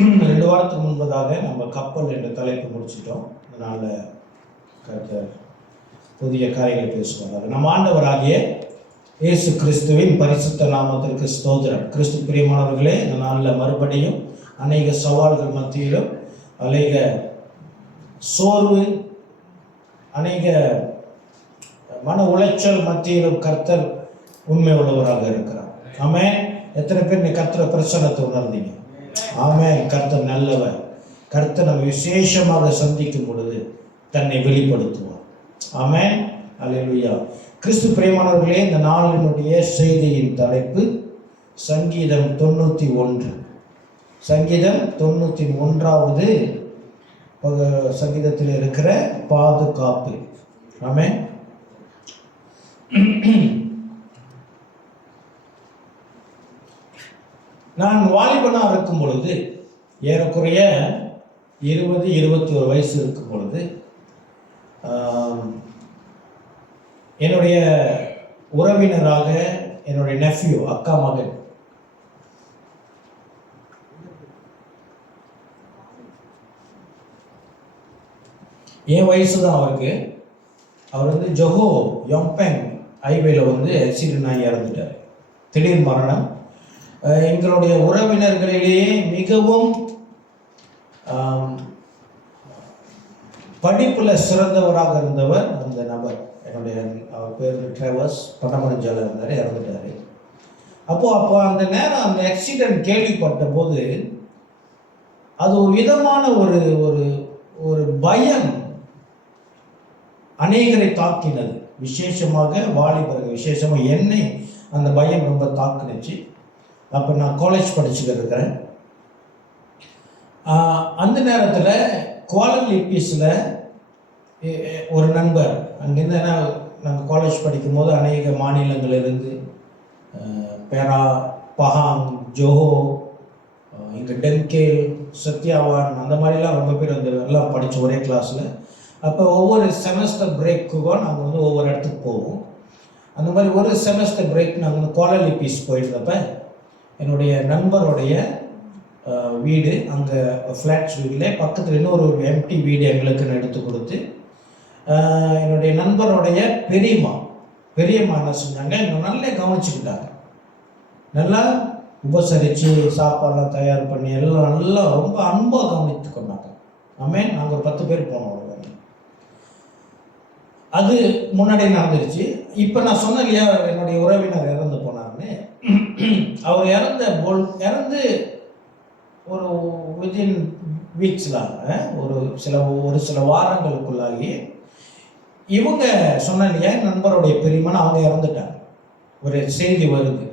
2 வாரத்துக்கு முன்பதாக நம்ம கப்பல் என்ற தலைப்பு முடிச்சிட்டோம். அதனால் கர்த்தர் புதிய காரியங்களை பேசுவார். நம் ஆண்டவராகிய இயேசு கிறிஸ்துவின் பரிசுத்த நாமத்திற்கு ஸ்தோத்திரம். கிறிஸ்து பிரியமானவர்களே, இந்த நாளில் மறுபடியும் அநேக சவால்கள் மத்தியிலும், அநேக சோர்வு, அநேக மன உளைச்சல் மத்தியிலும் கர்த்தர் உண்மை உள்ளவராக இருக்கிறார். ஆமென். எத்தனை பேர் நீ கர்த்தரை பிரசன்னத்தை உணர்ந்தீங்க? ஆமென். கர்த்தர் நல்லவர். கர்த்தர் நம்ம விசேஷமாக சந்திக்கும் பொழுது தன்னை வெளிப்படுத்துவார். ஆமென். அல்லேலூயா. கிறிஸ்து பிரியமானவர்களே, இந்த நாளினுடைய செய்தியின் தலைப்பு சங்கீதம் 91. சங்கீதம் 91வது சங்கீதத்தில் இருக்கிற பாதுகாப்பு. ஆமென். நான் வாலிபனாக இருக்கும் பொழுது, ஏறக்குறைய 20-21 வயசு இருக்கும் பொழுது, என்னுடைய உறவினராக என்னுடைய நெஃப்யூ, அக்கா மகன், என் வயசு தான் அவருக்கு. அவர் ஜொஹோ யோங்பெங் ஹைவேல ஆக்சிடென்ட் ஆகி இறந்துட்டார். திடீர் மரணம். எங்களுடைய உறவினர்களிலேயே மிகவும் படிப்பில் சிறந்தவராக இருந்தவர் அந்த நபர். அவர் பேர் ட்ரெவர்ஸ், பட்டமணிஞ்சால இருந்தார், இறந்துட்டார். அப்போ அந்த நேரம் அந்த ஆக்சிடென்ட் கேள்விப்பட்ட போது அது ஒரு விதமான ஒரு பயம் அநேகரை தாக்கினது. விசேஷமாக வாலிபர்கள், விசேஷமாக என்னை அந்த பயம் ரொம்ப தாக்குனுச்சு. அப்போ நான் காலேஜ் படிச்சுக்கிட்டு இருக்கிறேன். அந்த நேரத்தில் குவாலலிம்பிஸில் ஒரு நண்பர் அங்கேருந்து, நாங்கள் காலேஜ் படிக்கும்போது அநேக மாநிலங்களிலிருந்து பேரா, பஹாங், ஜோஹோ, இங்கே டென்கேல், சத்யாவான், அந்த மாதிரிலாம் ரொம்ப பேர் எல்லாம் படித்த ஒரே கிளாஸில். அப்போ ஒவ்வொரு செமஸ்டர் பிரேக்குக்கும் நாங்கள் ஒவ்வொரு இடத்துக்கு போவோம். அந்த மாதிரி ஒரு செமஸ்டர் பிரேக் நாங்கள் குவாலலிம்பிஸ் போயிருந்தப்ப என்னுடைய நண்பருடைய வீடு, அங்கே ஃப்ளாட்ஸ் வீட்டில் பக்கத்தில் இன்னொரு எம்டி வீடு எங்களுக்குன்னு எடுத்து கொடுத்து, என்னுடைய நண்பருடைய பெரியம்மா என்ன செஞ்சாங்க, என்னை நல்லா கவனிச்சுக்கிட்டாங்க. நல்லா உபசரித்து சாப்பாடெல்லாம் தயார் பண்ணி எல்லாம் நல்லா ரொம்ப அன்பாக கவனித்து கொண்டாங்க. ஆமென். நாங்கள் ஒரு 10 பேர் போனோம். அது முன்னாடி நடந்துருச்சு. இப்போ நான் சொன்னேன் இல்லையா, என்னுடைய உறவினர் இறந்து போனார்னு. அவர் இறந்து ஒரு வித்தின் வீக்ஸ்லாக ஒரு சில வாரங்களுக்குள்ளாகி இவங்க சொன்ன இல்லையா, நண்பருடைய பெரியமான அவங்க இறந்துட்டாங்க. ஒரு செய்தி வருது.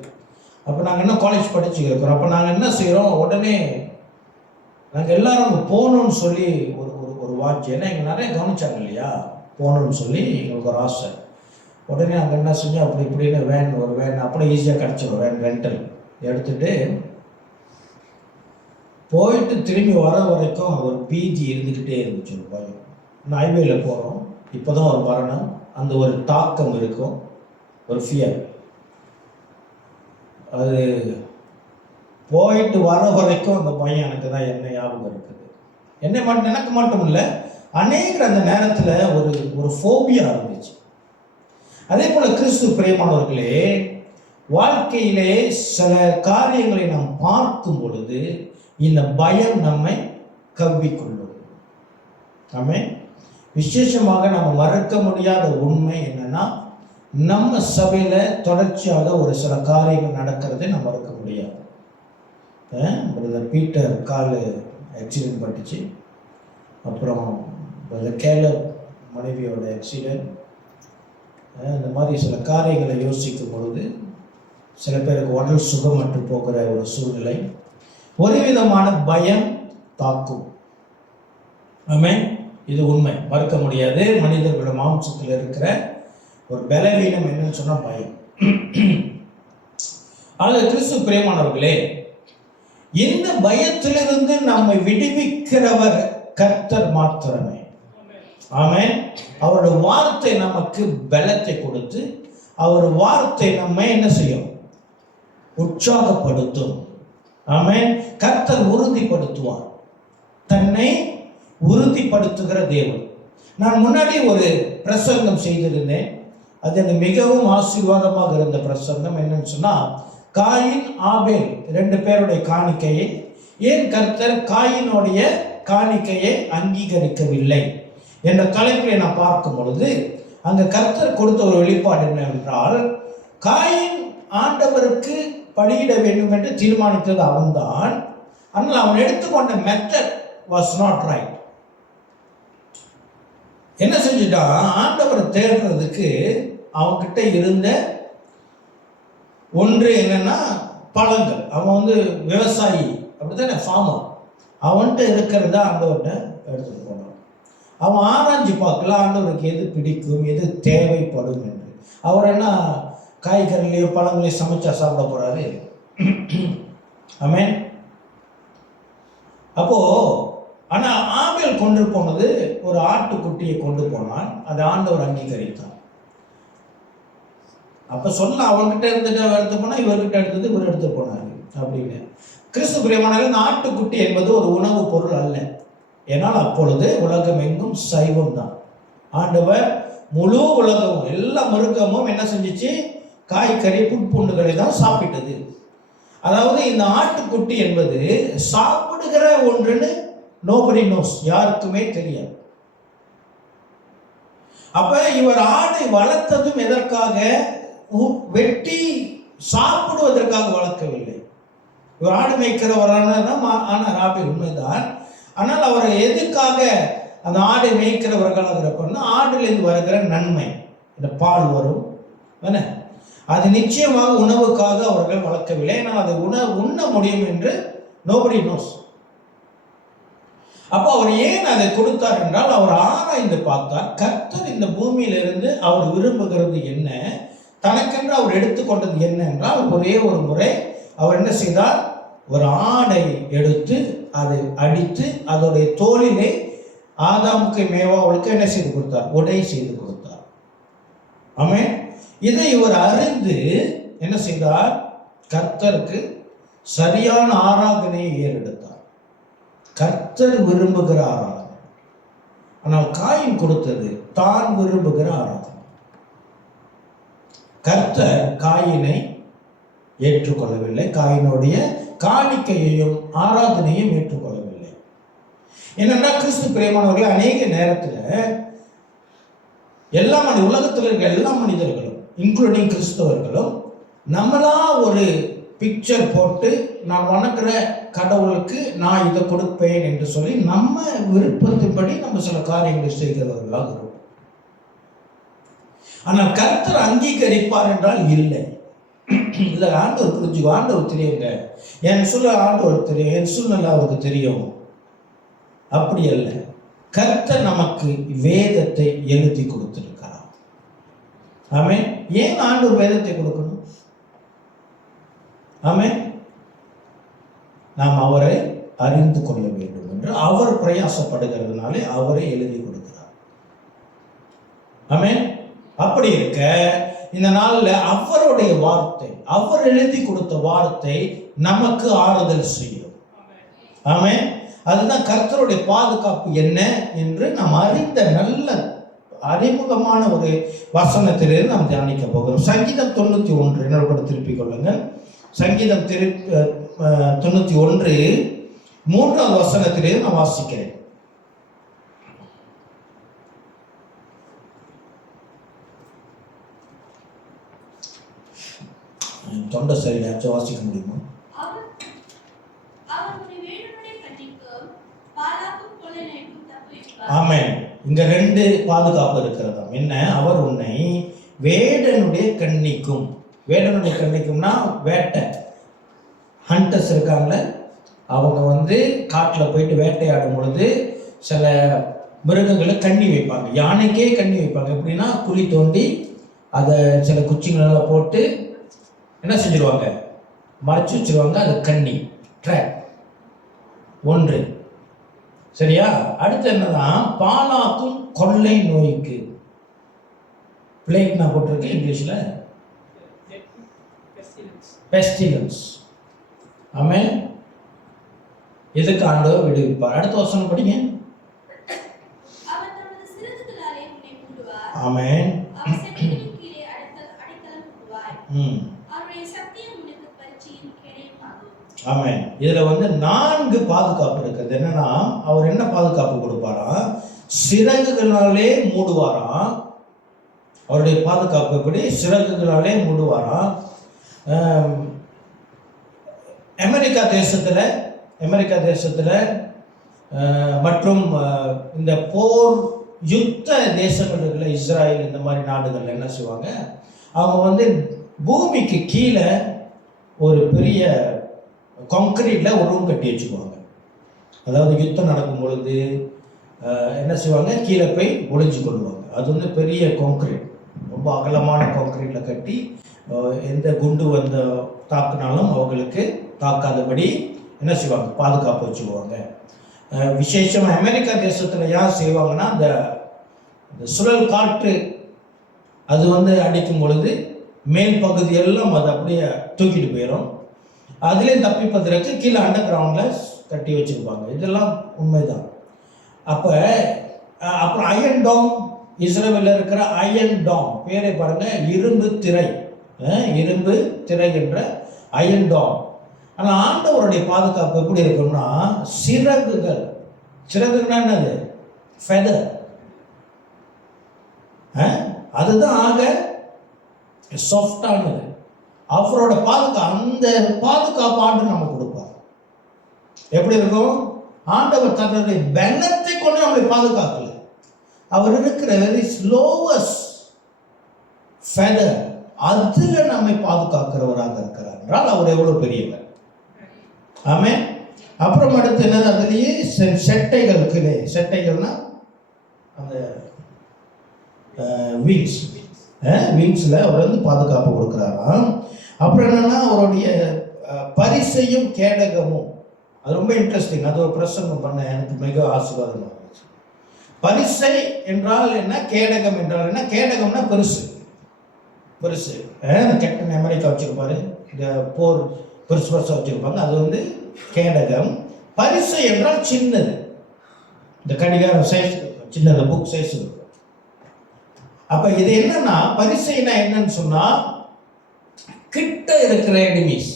அப்போ நாங்கள் என்ன காலேஜ் படிச்சுட்டு இருக்கிறோம். அப்போ நாங்கள் என்ன செய்கிறோம், உடனே நாங்கள் எல்லாரும் அங்கே போகணுன்னு சொல்லி ஒரு வாட்ச், ஏன்னா எங்கள் நிறைய கவனிச்சாங்க இல்லையா, போகணுன்னு சொல்லி எங்களுக்கு ஒரு ஆசை. உடனே நாங்கள் என்ன செஞ்சோம், அப்படி இப்படின்னு ஒரு வேன் அப்படியே ஈஸியாக கிடச்சிடும். வேன் ரெண்டல் எடுத்துகிட்டு போயிட்டு திரும்பி வர வரைக்கும் ஒரு பீஜி இருந்துக்கிட்டே இருந்துச்சு. ஒரு பயம். நான் ஹைவேல போகிறோம், இப்போ தான் ஒரு மரணம், அந்த ஒரு தாக்கம் இருக்கும், ஒரு ஃபியர். அது போயிட்டு வர வரைக்கும் அந்த பயம் எனக்கு தான் என்ன ஞாபகம் இருக்குது. எனக்கு மட்டும் இல்லை, அநேகர் அந்த நேரத்தில் ஒரு ஃபோபியா இருந்துச்சு. அதே போல் கிறிஸ்து பிரியமானவர்களே, வாழ்க்கையிலே சில காரியங்களை நாம் பார்க்கும் பொழுது இந்த பயம் நம்மை கவ்விக்கொள்ளும். ஆமென். விசேஷமாக நம்ம மறக்க முடியாத உண்மை என்னன்னா, நம்ம சபையில் தொடர்ச்சியாக ஒரு சில காரியங்கள் நடக்கிறதை நம்ம மறக்க முடியாது. பிரதர் பீட்டர் கால் ஆக்சிடென்ட் பட்டுச்சு. அப்புறம் கேலப் மனைவியோட ஆக்சிடென்ட். இந்த மாதிரி சில காரியங்களை யோசிக்கும் பொழுது சில பேருக்கு உடல் சுகமற்று போகிற ஒரு சூழ்நிலை, ஒரு விதமான பயம் தாக்கும். ஆமென். இது உண்மை, மறுக்க முடியாது. மனிதர்களோட மாம்சத்தில் இருக்கிற ஒரு பலவீனம் என்னன்னு சொன்னா பயம். ஆக கிறிஸ்து பிரியமானவர்களே, இந்த பயத்திலிருந்து நம்மை விடுவிக்கிறவர் கர்த்தர் மாத்திரமே. ஆமென். அவருடைய வார்த்தை நமக்கு பலத்தை கொடுத்து, அவர் வார்த்தை நம்மை என்ன செய்யும், உற்சாகப்படுத்தும். ஆமென். கர்த்தர் உறுதிப்படுத்துவார், தன்னை உறுதிப்படுத்துகிற தேவன். நான் முன்னாடி ஒரு பிரசங்கம் செய்திருந்தேன். அது எனக்கு மிகவும் ஆசீர்வாதமாக இருந்த பிரசங்கம். என்னன்னு சொன்னா, காயின் ஆபேல் 2 பேருடைய காணிக்கையை ஏன் கர்த்தர் காயினுடைய காணிக்கையை அங்கீகரிக்கவில்லை என்ற தலைப்பில் நான் பார்க்கும் பொழுது, அங்க கர்த்தர் கொடுத்த ஒரு வெளிப்பாடு என்னவென்றால், காயின் ஆண்டவருக்கு பலியிட வேண்டும் என்று தீர்மானித்தது அவன்தான். ஆனால் அவன் எடுத்துக்கொண்ட மெத்தட் வாஸ் நாட் ரைட். என்ன செஞ்சுட்டான், ஆண்டவரை தேடுறதுக்கு அவன்கிட்ட இருந்த ஒன்று என்னன்னா பழங்கள். அவன் வந்து விவசாயி, அப்படித்தானே, ஃபார்மர். அவன்கிட்ட இருக்கிறத ஆண்டவர்கிட்ட எடுத்துட்டு போனான். அவன் ஆராய்ச்சி பார்க்கல ஆண்டவருக்கு எது பிடிக்கும், எது தேவைப்படும் என்று. அவர் என்ன காய்கறிலையும் பழங்களையும் சமைச்சா சாப்பிட போறாரு? ஆமென். அப்போ ஆனா ஆபேல் கொண்டு போனது ஒரு ஆட்டுக்குட்டியை கொண்டு போனான். அதை ஆண்டவர் அங்கீகரித்தார். அப்ப சொல்ல அவன்கிட்ட இருந்துட்டு எடுத்து போனா, இவர்கிட்ட எடுத்தது இவர் எடுத்து போனாரு அப்படின்னு. கிறிஸ்து பிரியமானவர்களே, இந்த ஆட்டுக்குட்டி என்பது ஒரு உணவு பொருள் அல்ல. ஏனால் அப்பொழுது உலகம் எங்கும் சைவம் தான். ஆண்டவர் முழு உலகமும் எல்லா மிருகமும் என்ன செஞ்சிச்சு, காய்கறி புட்புண்டுகளை தான் சாப்பிட்டது. அதாவது இந்த ஆட்டுக்குட்டி என்பது சாப்பிடுகிற ஒன்றுன்னு நோபடி நோஸ், யாருக்குமே தெரியாது. அப்ப இவர் ஆடை வளர்த்ததும் எதற்காக? வெட்டி சாப்பிடுவதற்காக வளர்க்கவில்லை. இவர் ஆடு மேய்க்கிறவரான ஆனார் ஆபேல், உண்மைதான். ஆனால் அவர் எதுக்காக அந்த ஆடை மேய்க்கிறவர்களாக இருப்பார்னா, ஆடுலேருந்து வருகிற நன்மை, இந்த பால் வரும், அது நிச்சயமாக உணவுக்காக அவர்கள் வளர்க்கவில்லை. ஆனால் அதை உண்ண முடியும் என்று நோபடி நோஸ். அப்போ அவர் ஏன் அதை கொடுத்தார் என்றால், அவர் ஆராய்ந்து பார்த்தார். கர்த்தர் இந்த பூமியிலிருந்து அவர் விரும்புகிறது என்ன, தனக்கென்று அவர் எடுத்துக்கொண்டது என்ன என்றால், ஒரே ஒரு முறை அவர் என்ன செய்தார், ஒரு ஆடை எடுத்து அதை அடித்து அதோடைய தோலிலே ஆதாமுக்கு மேவாவுக்கு என்ன செய்து கொடுத்தார், உடை செய்து கொடுத்தார். ஆமென். இதை இவர் அறிந்து என்ன செய்தார், கர்த்தருக்கு சரியான ஆராதனையை ஏறெடுத்தார். கர்த்தர் விரும்புகிற ஆராதனை. ஆனால் காயின் கொடுத்தது தான் விரும்புகிற ஆராதனை. கர்த்தர் காயினை ஏற்றுக்கொள்ளவில்லை, காயினுடைய காணிக்கையையும் ஆராதனையும் ஏற்றுக்கொள்ளவில்லை. என்னன்னா, கிறிஸ்து பிரியமானவர்கள் அநேக நேரத்தில் எல்லா உலகத்தில் இருக்க எல்லா மனிதர்களும் இன்க்ளூடிங் கிறிஸ்தவர்களும் நம்மளா ஒரு பிக்சர் போட்டு, நான் வணங்குற கடவுளுக்கு நான் இதை கொடுப்பேன் என்று சொல்லி நம்ம விருப்பத்தின்படி நம்ம சில காரியங்களை செய்கிறவர்களாக இருக்கும். ஆனால் கர்த்தர் அங்கீகரிப்பார் என்றால் இல்லை. இல்லை, ஆண்டவர் புரிஞ்சுக்கோ, ஆண்டவர் தெரியுங்க, என் சொல்ல ஆண்டவர் தெரியும், என் சூழ்நிலை அவருக்கு தெரியும். அப்படி அல்ல. கர்த்தர் நமக்கு வேதத்தை எழுதி கொடுத்திருக்கிறார். ஆமென். ஏன் ஆண்டவர் வேதத்தை கொடுக்கணும்? ஆமென். நாம் அவரை அறிந்து கொள்ள வேண்டும் என்று அவர் பிரயாசப்படுகிறதுனாலே அவரை எழுதி கொடுக்கிறார். ஆமென். அப்படி இருக்க இந்த நாளில் அவருடைய வார்த்தை, அவர் எழுதி கொடுத்த வார்த்தை நமக்கு ஆறுதல் செய்யும். ஆமென். அதுதான் கர்த்தருடைய பாதுகாப்பு என்ன என்று நாம் அறிந்த நல்ல அறிமுகமான ஒரு வசனத்திலிருந்து நாம் தியானிக்க போகிறோம். சங்கீதம் 91, என்னோட கூட திருப்பிக் கொள்ளுங்கள். சங்கீதம் 91 3வது வசனத்திலிருந்து நான் வாசிக்கிறேன். தொண்டை சரியாச்சும் வாசிக்க முடியுமா? ஆமென். இங்க 2 பாதுகாப்பு இருக்கிறதா. என்ன? அவர் உன்னை வேடனுடைய கண்ணிக்கும். வேடனுடைய கண்ணிக்கும்னா வேட்டை, ஹண்டர்ஸ் இருக்காங்களே, அவங்க காட்டில் போயிட்டு வேட்டையாடும் பொழுது சில மிருகங்களை கண்ணி வைப்பாங்க. யானைக்கே கண்ணி வைப்பாங்க. எப்படின்னா, குழி தோண்டி அதை சில குச்சிங்களெல்லாம் போட்டு என்ன செஞ்சிருவாங்க, மறைச்சு வச்சிருவாங்க. அது கண்ணி, ட்ராப் 1. சரியா? அடுத்து என்னதான், பாலாக்கும் கொள்ளை நோய்க்கு. பிளேக் நான் போட்டிருக்கேன் இங்கிலீஷ்ல, பெஸ்டிலன்ஸ். ஆமென். இதுக்கு ஆண்டவர் விடுவிப்பார். அடுத்த வசனம் படிங்க. ஆமென். ஆமென். இதுல 4 பாதுகாப்பு இருக்குது. என்னன்னா, அவர் என்ன பாதுகாப்பு கொடுப்பாராம்? சிறகுகளாலே மூடுவாராம். அவருடைய பாதுகாப்பு எப்படி? சிறகுகளாலே மூடுவாராம். அமெரிக்கா தேசத்துல மற்றும் இந்த போர் யுத்த தேசங்கள் இஸ்ராயல் இந்த மாதிரி நாடுகள் என்ன செய்வாங்க, அவங்க பூமிக்கு கீழே ஒரு பெரிய கான்கிரீட்ல ஒரு ரூம் கட்டி வச்சுக்குவாங்க. அதாவது யுத்தம் நடக்கும் பொழுது என்ன செய்வாங்க, கீழே போய் ஒளிஞ்சு கொள்வாங்க. அது பெரிய கான்கிரீட், ரொம்ப அகலமான கான்கிரீட்ல கட்டி எந்த குண்டு தாக்குனாலும் அவங்களுக்கு தாக்காதபடி என்ன செய்வாங்க, பாதுகாப்பு வச்சுக்குவாங்க. விசேஷமாக அமெரிக்கா தேசத்தில் யார் செய்வாங்கன்னா, அந்த சுழல் காற்று அது அடிக்கும் பொழுது மேல் பகுதியெல்லாம் அது அப்படியே தூக்கிட்டு போயிடும். அதுலேயும் தப்பிப்பதற்கு கீழே அண்டர் கிரவுண்டில் கட்டி வச்சுருப்பாங்க. இதெல்லாம் உண்மைதான். அப்புறம் அயன் டாம், இஸ்ரேலில் இருக்கிற அயன் டாம் பேரை பாருங்க, இரும்பு திரை என்ற அயன் டாம். ஆனால் ஆண்டவருடைய பாதுகாப்பு எப்படி இருக்கும்னா, சிறகுன்னா என்னது? ஃபெதர். அதுதான் ஆக சாஃப்டானது. அவரோட அந்த பாதுகாப்பு ஆண்டு நம்ம கொடுப்பார். எப்படி இருக்கும்? ஆண்டவர் தன்னுடைய பலத்தை கொண்டு நம்மளை பாதுகாக்கல. அவர் இருக்கிற வெரி ஸ்லோவஸ்ட் ஃபெதர், அதுல நம்மை பாதுகாக்கிறவராக இருக்கிறார் என்றால் அவர் எவ்வளவு பெரியவர். ஆமென். அப்புறம் அடுத்து என்னது, அதுலேயே செட்டைகள்னா அந்த விங்ஸ்ல அவர் பாதுகாப்பு கொடுக்கிறாராம். அப்புறம் என்னன்னா, அவருடைய பரிசையும் கேடகமும், அது ரொம்ப இன்ட்ரெஸ்டிங். அது ஒரு பிரசங்கம் பண்ண எனக்கு மிக ஆசீர்வாதமாக இருந்துச்சு. பரிசை என்றால் என்ன, கேடகம் என்றால் என்ன? கேடகம்னா பெருசு. கேப்டன் அமெரிக்கா வச்சிருப்பாரு, இந்த போர் பெருசு வச்சிருப்பாங்க, அது கேடகம். பரிசை என்றால் சின்னது, இந்த கடிகாரம் சைஸ் சின்னது, புக் சைஸ் இருக்கும். அப்ப இது என்னன்னா, பரிசைனா என்னன்னு சொன்னா, கிட்ட இருக்கிற எனிமீஸ்,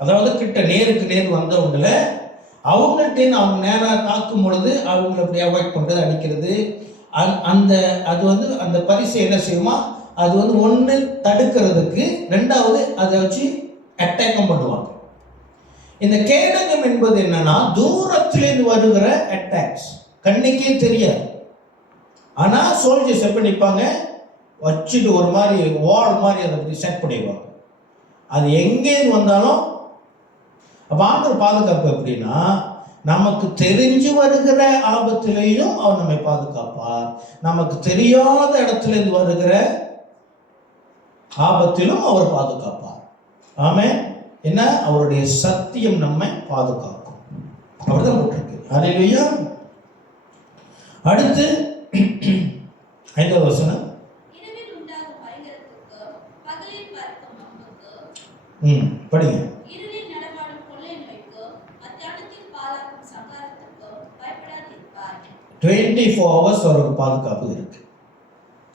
அதாவது கிட்ட நேருக்கு நேர் வந்தவங்களை அவங்கள்ட்ட அவங்க நேராக தாக்கும் பொழுது அவங்களை அப்படி அவாய்ட் பண்றது, அடிக்கிறது. அந்த பரிசை என்ன செய்யுமா, அது ஒன்று தடுக்கிறதுக்கு, ரெண்டாவது அதை வச்சு அட்டாக்கம் பண்ணுவாங்க. இந்த கேடகம் என்பது என்னன்னா, தூரத்திலிருந்து வருகிற அட்டாக்ஸ் கண்ணுக்கே தெரியாது. ஆனா சோல்ஜர்ஸ் எப்படி நிற்பாங்க, வச்சுட்டு ஒரு மாதிரி வால் மாதிரி அதை அப்படி செட் பண்ணிடுவாங்க. அது எங்கேருந்து வந்தாலும். அப்ப ஆண்டவர் பாதுகாப்பு எப்படின்னா, நமக்கு தெரிஞ்சு வருகிற ஆபத்திலையும் அவர் நம்மை பாதுகாப்பார், நமக்கு தெரியாத இடத்திலிருந்து வருகிற ஆபத்திலும் அவர் பாதுகாப்பார். ஆமென். என்ன, அவருடைய சத்தியம் நம்மை பாதுகாக்கும். அப்படிதான் போட்டிருக்கு. ஹல்லேலூயா. அடுத்து 5வது வசனம். படிங்க. 24 hours அவருக்கு பாதுகாப்பு இருக்கு.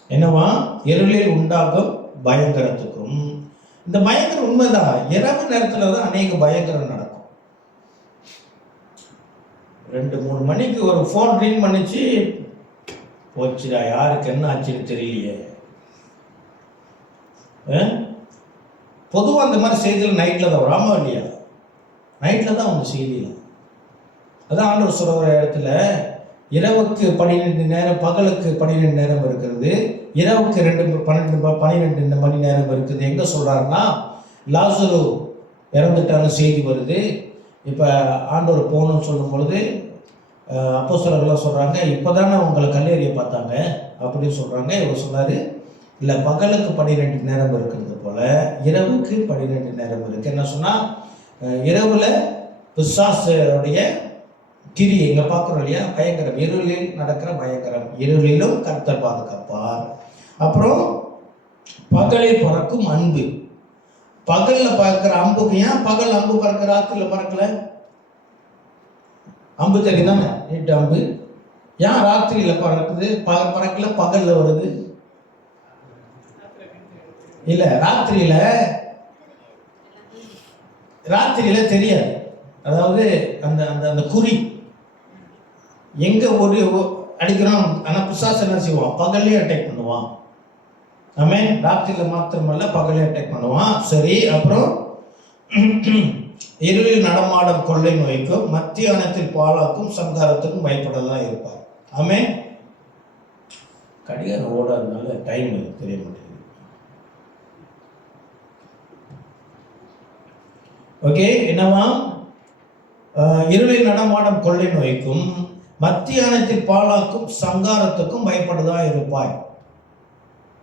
என்னவா? இருளில் உண்டாகும் பயங்கரத்துக்கும். இந்த பயங்கரம் உண்மைதான். இரவு நேரத்தில் தான் அநேக பயங்கரம் நடக்கும். 2-3 மணிக்கு ஒரு ஃபோன் ரிங் பண்ணிச்சு, போச்சுடா, யாருக்கு என்ன ஆச்சுன்னு தெரியலையே. பொதுவாக அந்த மாதிரி செய்திகள் நைட்டில் தான் வராமா இல்லையா? நைட்டில் தான் அவங்க செய்தியில். அதான் ஆண்டவர் சொல்கிற இடத்துல, இரவுக்கு 12 நேரம், பகலுக்கு 12 நேரம் இருக்கிறது, இரவுக்கு 12 மணி நேரம் இருக்குது. எங்கே சொல்கிறாருன்னா, லாசரு இறந்துட்டான்னு செய்தி வருது. இப்போ ஆண்டவர் போகணும்னு சொல்லும் பொழுது அப்போஸ்தலர்கள்லாம் சொல்கிறாங்க, இப்போ தானே உங்களை கல்லெறிய பார்த்தாங்க அப்படின்னு சொல்கிறாங்க. இவர் சொன்னார், இல்லை, பகலுக்கு 12 நேரம் இருக்கிறது போல் இரவுக்கு 12 நேரம் இருக்குது. என்ன சொன்னால், இரவில் பிசாசுடைய கிரி எங்கே பார்க்குறோம் இல்லையா, பயங்கரம், இருளில் நடக்கிற பயங்கரம், இருளிலும் கர்த்தர் பாதுகாப்பார். அப்புறம் பகலில் பறக்கும் அன்பு. பகலில் பறக்கிற அம்புக்கு, ஏன் பகல் அம்பு பறக்கிற, ராத்திரியில் பறக்கல? அம்பு தெரியும் தானே, நீட்டு அம்பு. ஏன் ராத்திரியில பறக்குது, பறக்கல பகல்ல வருது? இல்ல, ராத்திரியில தெரியாது. அதாவது அந்த அந்த அந்த குறி எங்க ஒரு அடிக்கிறோம். ஆனா பிசாசு என்ன செய்வான்? பகல்லே அட்டாக் பண்ணுவான். ஆமே, ராத்திரியில மாத்திரமல்ல பகலே அட்டாக் பண்ணுவான். சரி, அப்புறம் இருளில் நடமாடும் கொள்ளை நோய்க்கும் மத்தியானத்தில் பாலாக்கும் சங்காரத்துக்கும் பயப்படலாம் இருப்பார். ஆமே, கடிகாரம் ஓடாதனால டைம் தெரிய மாட்டேங்குது. ஓகே, என்னவா? இருளில் நடமாடும் கொள்ளை நோய்க்கும் மத்தியானத்தில் பாலாக்கும் சங்காரத்துக்கும் பயப்படுதா இருப்பாய்.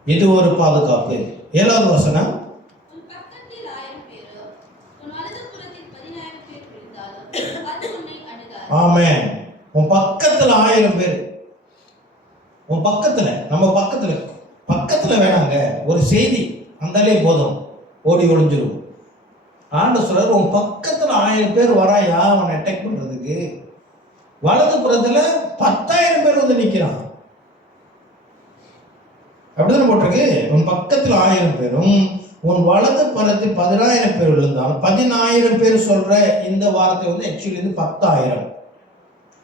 இது ஒரு பாதுகாப்பு. 7வது வசனம், ஆமென். உன் பக்கத்துல 1000 பேர், உன் பக்கத்துல, நம்ம பக்கத்துல வேணாங்க, ஒரு செய்தி வந்தாலே போதும், ஓடி ஒளிஞ்சிரும். ஆண்டவர் சொல்றாரு, உன் பக்கத்துல 1000 பேர் வராயா அவனை அட்டாக் பண்றதுக்கு. வலது புறத்துல 10,000 பேர் வந்து நிக்கிறான். அப்படிதான் போட்டிருக்கு. உன் பக்கத்தில் 1000 பேரும் உன் வலது புறத்தில் 10,000 பேர் இருந்தாலும் 10,000 பேர் சொல்ற இந்த வார்த்தை வந்து ஆக்சுவலி இது 10,000.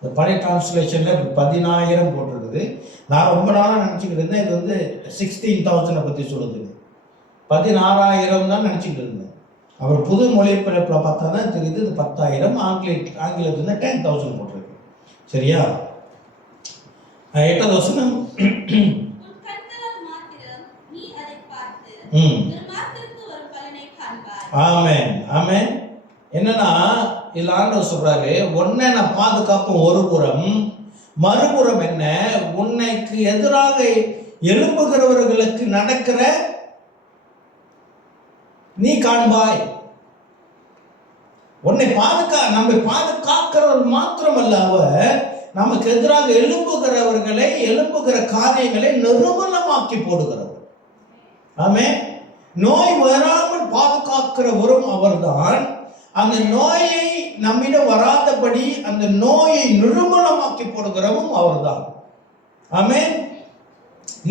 இந்த பழைய டிரான்ஸ்லேஷன்ல 10,000 போட்டிருக்குது. நான் ரொம்ப நாளாக நினச்சிக்கிட்டு இருந்தேன் இது வந்து 16,000 பற்றி சொல்லுது. 16,000 தான் நினச்சிக்கிட்டு இருந்தேன். அவர் புது மொழிபெயர்ப்பில் பார்த்தா தான் தெரியுது இது 10,000. ஆங்கிலத்தில் 10,000 போட்டிருக்கு. சரியா? 8வது வசனம், ஆமென் ஆமென். என்னன்னா இதுல ஆண்டவர் சொல்றாரு, உன்னை நான் பாதுகாப்பும் ஒரு புறம், மறுபுறம் என்ன, உன்னைக்கு எதிராக எழும்புகிறவர்களுக்கு நடக்கிற நீ காண்பாய். உன்னை நம்மை பாதுகாக்கிறவர் மாத்திரமல்ல, அவர் நமக்கு எதிராக எழும்புகிற காரியங்களை நிர்மூலமாக்கி போடுகிறவர். ஆமென். நோய் வராமல் பாதுகாக்கிறவரும் அவர்தான். அந்த நோயை நம்மிடம் வராதபடி அந்த நோயை நிர்மூலமாக்கி போடுகிறவரும் அவர்தான். ஆமென்.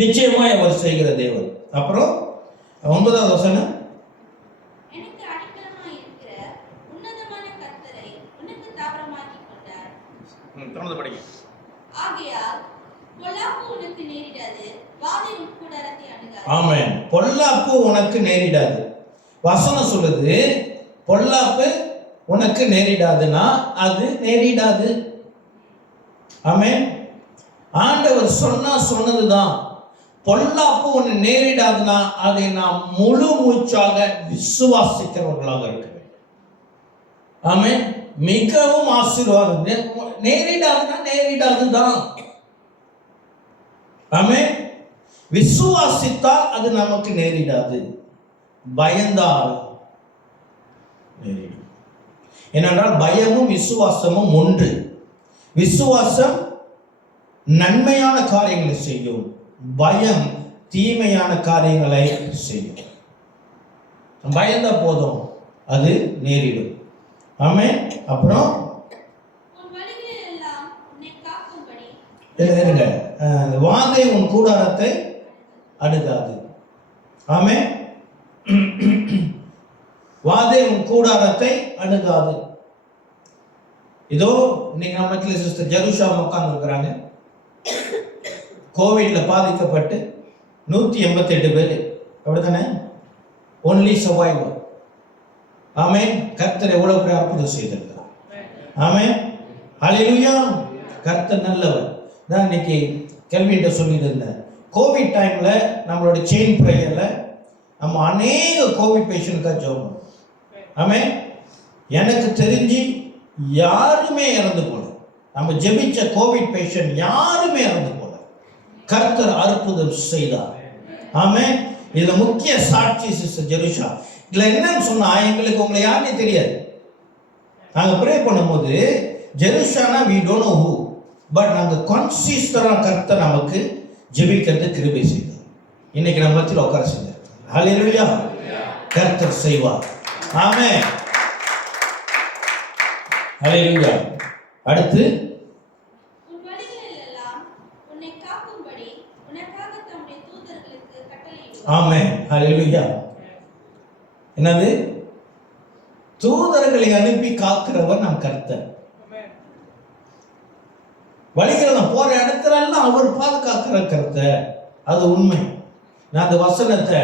நிச்சயமாய் அவர் செய்கிற தேவன். அப்புறம் 9வது வசனம், ஆமென். பொல்லாப்பு உனக்கு நேரிடாது. வசனம் சொல்லுது, பொல்லாப்பு உனக்கு நேரிடாதுன்னா அது நேரிடாது. ஆமென். ஆண்டவர் சொன்னதுதான். பொல்லாப்பு உன்னை நேரிடாதுன்னா அதை நாம் முழு மூச்சாக விசுவாசிக்கிறவர்களாக இருக்க வேண்டும். ஆமென். மிகவும் ஆசீர்வாதம். நேரிடாதுன்னா நேரிடாதுதான். ஆமென். விசுவாசித்தால் அது நமக்கு நேரிடாது, பயந்தால் நேரிடும். ஏனென்றால் பயமும் விசுவாசமும் ஒன்று. விசுவாசம் நன்மையான காரியங்களை செய்யும், பயம் தீமையான காரியங்களை செய்யும். பயந்தா போதும், அது நேரிடும். ஆமென். அப்புறம் வாதை உன் கூடாரத்தை அணுகாது. ஆமென். வாதை உன் கூடாரத்தை அணுகாது. இதோ இன்னைக்கு நம்ம மத்தியில் சிஸ்டர் ஜெருஷா உட்கார்ந்து இருக்கிறாங்க. கோவிட்ல பாதிக்கப்பட்டு 188 பேர், அப்படித்தானே? Only survivor. ஆமென். கர்த்தர் எவ்வளவு பெரிய அற்புதம் செய்திருக்கிறார். ஆமென். ஹல்லேலூயா. கர்த்தர் நல்லவர். நான் இன்னைக்கு கேள்விகிட்ட சொல்லிட்டு இருந்தேன். கோவிட் டைம்ல நம்மளோட செயின் ப்ரேயர்ல நம்ம அநேக கோவிட் பேஷண்ட்காக ஜெபம் பண்ணோம். ஆமென். எனக்கு தெரிஞ்சு யாருமே இறந்து போல, நம்ம ஜெபிச்ச கோவிட் பேஷண்ட் யாருமே இறந்து போல. கர்த்தர் அற்புதம் செய்தார். ஆமென். இதுல முக்கிய சாட்சி சிஸ்டர் ஜெருஷா. இதுல என்னன்னு சொன்னா, எங்களுக்கு உங்களை யாருன்னே தெரியாது. நாங்க ப்ரே பண்ணும்போது ஜெருஷானா we don't know who, but நாங்க கன்சிஸ்டரா கர்த்தர் நமக்கு ஜெபிக்கிறது கிருபை செய்தார். இன்னைக்கு நம்ம மத்தியில் உட்கார செஞ்சார். ஹல்லேலூயா. கர்த்தர் செய்வார். ஆமென். ஹல்லேலூயா. அடுத்து உன் வழிகளிலெல்லாம் உன்னை காக்கும்படி உனக்காக தம்முடைய தூதர்களுக்கு கட்டளையிடுவார். ஆமென், ஹல்லேலூயா. என்னது? தூதர்களை அனுப்பி காக்கிறவர் நம் கர்த்தர். வழிகள் போற இடத்துல எல்லாம் அவர் பாதுகாக்கிற கர்த்தர். அது உண்மை. நான் அந்த வசனத்தை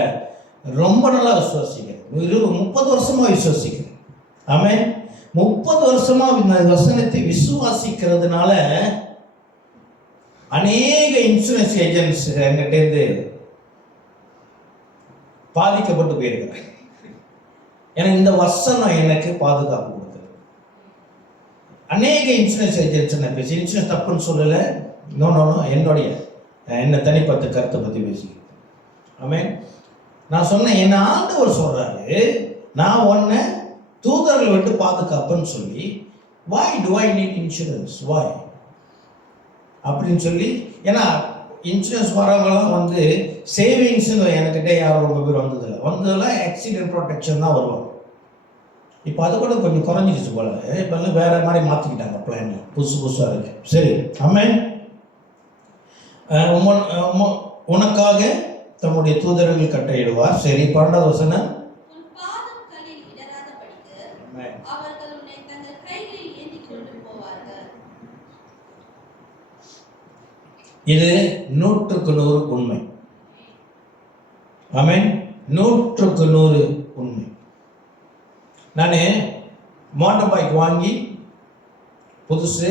ரொம்ப நல்லா விசுவாசிக்கிறேன். 30 வருஷமா விசுவாசிக்கிறேன். ஆமென். 30 வருஷமா இந்த வசனத்தை விசுவாசிக்கிறதுனால அநேக இன்சூரன்ஸ் ஏஜென்ட்ஸ் என்கிட்ட இருந்து பாதிக்கப்பட்டு போயிருக்கிறேன். ஏன்னா இந்த வசனம் எனக்கு பாதுகாப்பு கொடுக்குது. அநேக இன்சூரன்ஸ் ஏஜென்ட்ஸ் நான் பேசி, இன்சூரன்ஸ் தப்புன்னு சொல்லலை, நோ என்னுடைய என்ன தனிப்பட்ட கருத்தை பற்றி பேசிக்கிறேன். ஆமென். நான் சொன்னேன், என்ன ஆண்டவர் சொல்றாரு, நான் உன்னை தூதர்களை விட்டு பாதுகாப்புன்னு சொல்லி, why do I need insurance? why அப்படின்னு சொல்லி, ஏன்னா இன்சூரன்ஸ் வரவங்களாம் வந்து சேவிங்ஸ்னு என்கிட்ட யாரும் ரொம்ப பேர் வந்ததெல்லாம் ஆக்சிடென்ட் ப்ரொடெக்ஷன் தான் வருவாங்க. இப்போ அது கூட கொஞ்சம் குறைஞ்சிடுச்சு போல. இப்போ வேற மாதிரி மாற்றிக்கிட்டாங்க பிளான்ல, புதுசாக இருக்கு. சரி, ஆமென். உனக்காக தம்முடைய தூதர்கள் கட்டளையிடுவார். சரி, 12வது வசனம். உன் பாதம் கல்லில் இடராதபடிக்கு அவர்கள் உன்னை தங்கள் கைகளில் ஏந்திக் கொண்டு போவார்கள். இது 100க்கு 100 உண்மை. ஆமென், 100க்கு 100 உண்மை. நான் மோட்டார் பைக் வாங்கி புதுசு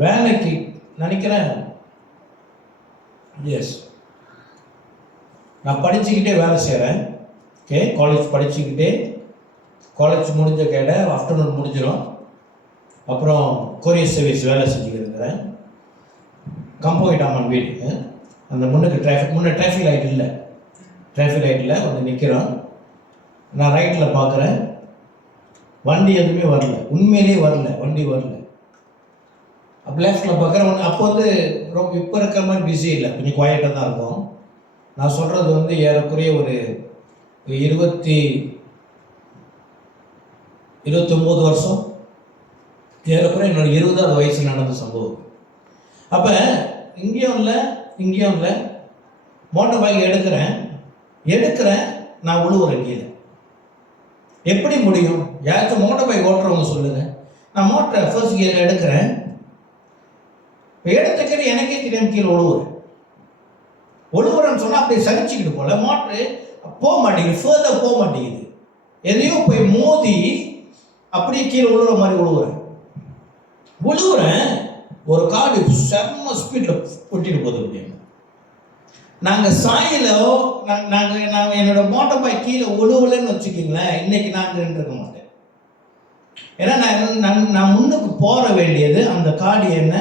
வேலைக்கு நினைக்கிறேன். எஸ், நான் படிச்சுக்கிட்டே வேலை செய்கிறேன். ஓகே, காலேஜ் படிச்சுக்கிட்டே, காலேஜ் முடிஞ்ச கேட ஆஃப்டர்நூன் முடிஞ்சிடும். அப்புறம் கொரியர் சர்வீஸ் வேலை செஞ்சுக்கிட்டு இருக்கிறேன். கம்போயிட் ஆமான் வீடு. அந்த முன்னுக்கு டிராஃபிக் லைட் இல்லை, டிராஃபிக் லைட்டில் வந்து நிற்கிறோம். நான் ரைட்டில் பார்க்குறேன், வண்டி எதுவுமே வரல, உண்மையிலே வரல, வண்டி வரல. அப்போ லெஃப்டில் பார்க்குறேன். அப்போ வந்து ரொம்ப இப்போ இருக்கிற மாதிரி பிஸி இல்லை, கொஞ்சம் குவாய்ட்டாக தான் இருக்கும். நான் சொல்கிறது வந்து ஏறக்குறைய ஒரு 29 வருஷம், ஏறக்குறைய என்னோட 20வது வயசில் நடந்த சம்பவம். அப்போ இங்கேயும் இல்லை, மோட்டார் பைக் எடுக்கிறேன், நான் உழுவுறேன் கீழே. எப்படி முடியும்? யாராச்சும் மோட்டார் பைக் ஓட்டுறவங்க சொல்லுங்க. நான் மோட்டரை ஃபர்ஸ்ட் கியரில் எடுக்கிறேன், எடுத்த கீழே எனக்கே தெரியாம கீழே ஒழுவுறேன்னு சொன்னால் அப்படியே சகிச்சுக்கிட்டு போல மோட்ரு போக மாட்டேங்குது, ஃபர்தர் போக மாட்டேங்குது. எதையோ போய் மோதி அப்படியே கீழே விழுற மாதிரி விழுவுறேன். ஒரு காடு செம்ம ஸ்பீடில் ஒட்டிட்டு போகுது. அப்படியே நாங்கள் சாயிலோ நாங்கள் என்னோட மோட்டார் பைக் கீழே ஒழுவலைன்னு வச்சுக்கிங்களேன், இன்னைக்கு நான் இருக்க மாட்டேன். ஏன்னா நான் முன்னுக்கு போற வேண்டியது, அந்த காடு என்ன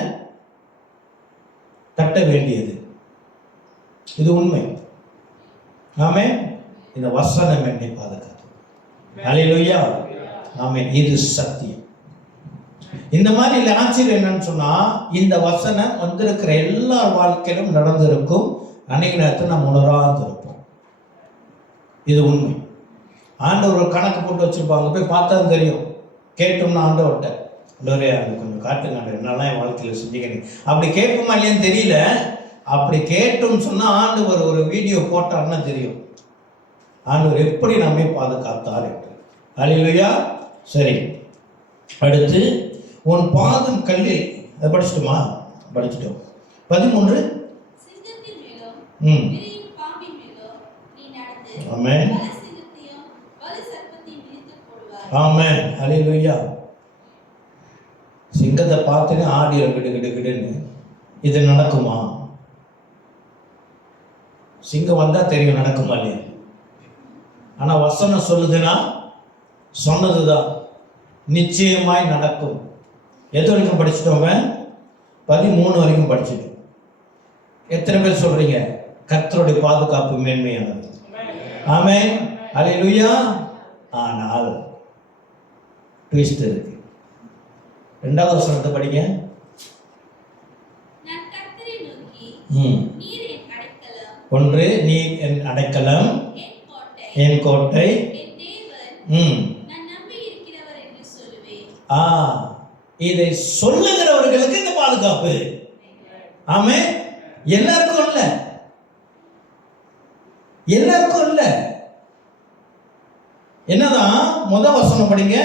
தட்ட வேண்டியது. இது உண்மை. ஆமென். இந்த வசனம் என்னை பாதுகாத்து. ஹல்லேலூயா. ஆமென். இது சத்தியம். இந்த மாதிரி ஆச்சரியம் என்னன்னு சொன்னா, இந்த வசனம் வந்திருக்கிற எல்லா வாழ்க்கையிலும் நடந்திருக்கும். அன்னைக்கு நேரத்தில் நம்ம உணராது இருப்போம். இது உண்மை. ஆண்டவர் கணக்கு போட்டு வச்சிருப்பாங்க, போய் பார்த்தா தெரியும். கேட்டோம்னா ஆண்டவர்கிட்ட, ஆண்டவரே அது கொஞ்சம் காட்டுங்க, என்னெல்லாம் என் வாழ்க்கையில் செஞ்சீங்க. அப்படி கேட்போமா இல்லையான்னு தெரியல. அப்படி கேட்டோம்னு சொன்னால் ஆண்டவர் ஒரு வீடியோ போட்டாருன்னா தெரியும் ஆண்டவர் எப்படி நம்மை பாதுகாத்தார் என்று. ஹல்லேலூயா. சரி, அடுத்து உன் பாதம் கல்லில், அதை படிச்சிட்டோமா? படிச்சிட்டோம். 13. ஆமென். ஆமென். ஹல்லேலூயா. சிங்கத்தை பார்த்துன்னு ஆடியோ கிடுன்னு இது நடக்குமா? சிங்கம் வந்தா தெரியும் நடக்குமா இல்லையா. ஆனா வசனம் சொல்லுதுன்னா சொன்னதுதான் நிச்சயமாய் நடக்கும். எது வரைக்கும் படிச்சுட்டோம்? 13 வரைக்கும் படிச்சுட்டோம். எத்தனை பேர் சொல்றீங்க கர்த்தருடைய பாதுகாப்பு மேன்மையானது? ஆமென். ஹல்லேலூயா. ஆனால் ட்விஸ்ட் இருக்கு. 2வது வசனத்தை படிங்க. நான் கர்த்தரை நோக்கி, நீர் என் அடைக்கலம், ஒன்று, நீர் என் அடைக்கலம், என் கோட்டை, என் கோட்டை. என் தேவன், நான் நம்பி இருக்கிறவர் என்று சொல்லுவேன். இதை சொல்லுகிறவர்களுக்கு இந்த பாதுகாப்பு. ஆமென். எல்லாருக்கும் இல்ல, எல்லாருக்கும் இல்ல. என்னதான் முதல் வசனம் படிங்க,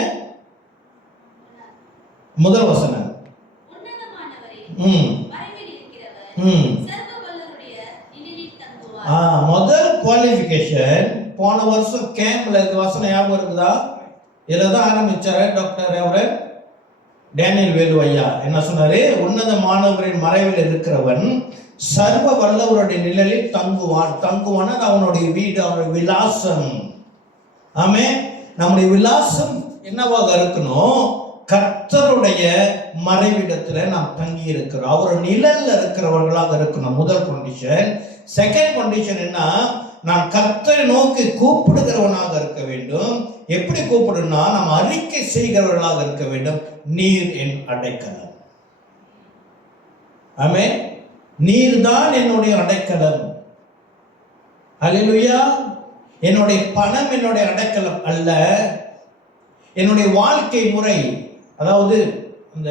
முதல் வசனம். உன்னதமானவரே, மறைவில் இருக்கிறவர், சர்வ வல்லவருடைய நிழலில் தங்குவார். முதல் குவாலிஃபிகேஷன். போன வருஷம் கேம்ப்ல இந்த வசனம் ஞாபகம் இருக்குதா? இதில் தான் ஆரம்பிச்சாரு டாக்டர் அவர் டேனியல் வேலு ஐயா. என்ன சொன்னாரு? உன்னதமானவரின் மறைவில் இருக்கிறவன் சர்வ வல்லவருடைய நிழலில் தங்குவான். தங்குவான் அது அவனுடைய வீடு, அவனுடைய விலாசம். ஆமே. நம்முடைய விலாசம் என்னவாக இருக்கணும்? கர்த்தருடைய மறைவிடத்துல நாம் தங்கி இருக்கிறோம், அவர் நிழல்ல இருக்கிறவர்களாக இருக்கணும். முதல் கண்டிஷன். செகண்ட் கண்டிஷன் என்ன? நான் கர்த்தரை நோக்கி கூப்பிடுகிறவனாக இருக்க வேண்டும். எப்படி கூப்பிடுனா? நாம் அறிக்கை செய்கிறவர்களாக இருக்க வேண்டும். நீர் என் அடைக்கலம். ஆமே. நீர் தான் என்னுடைய அடைக்கலம். அல்லேலூயா. என்னுடைய பணம் என்னுடைய அடைக்கலம் அல்ல. என்னுடைய வாழ்க்கை முறை, அதாவது இந்த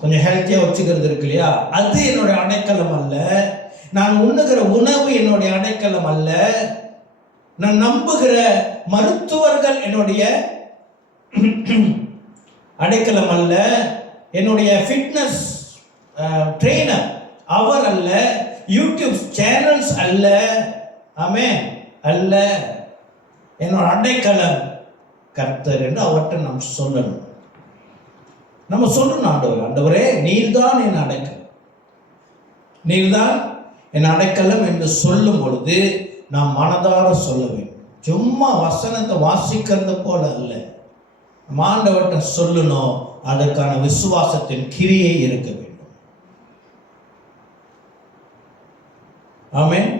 கொஞ்சம் ஹெல்த்தியா வச்சுக்கிறது இருக்கு இல்லையா, அது என்னுடைய அடைக்கலம் அல்ல. நான் உண்ணுகிற உணவு என்னுடைய அடைக்கலம் அல்ல. நான் நம்புகிற மருத்துவர்கள் என்னுடைய அடைக்கலம் அல்ல. என்னுடைய ஃபிட்னஸ் ட்ரெய்னர் அவர் அல்ல. யூடியூப் சேனல்ஸ் அல்ல. ஆமென். அல்ல. என்னோட அடைக்கலம் கர்த்தர் என்று அவர்கிட்ட நாம் சொல்லணும். நம்ம சொல்லணும், ஆண்டவரே நீர்தான் என் அடைக்கலம், நீர்தான் என் அடைக்கலம் என்று சொல்லும் பொழுது நாம் மனதார சொல்ல வேண்டும். சும்மா வசனத்தை வாசிக்கிறது போல அல்ல, நம்ம ஆண்டவர்கிட்ட சொல்லணும். அதற்கான விசுவாசத்தின் கிரியை இருக்க வேண்டும். ஆமென்.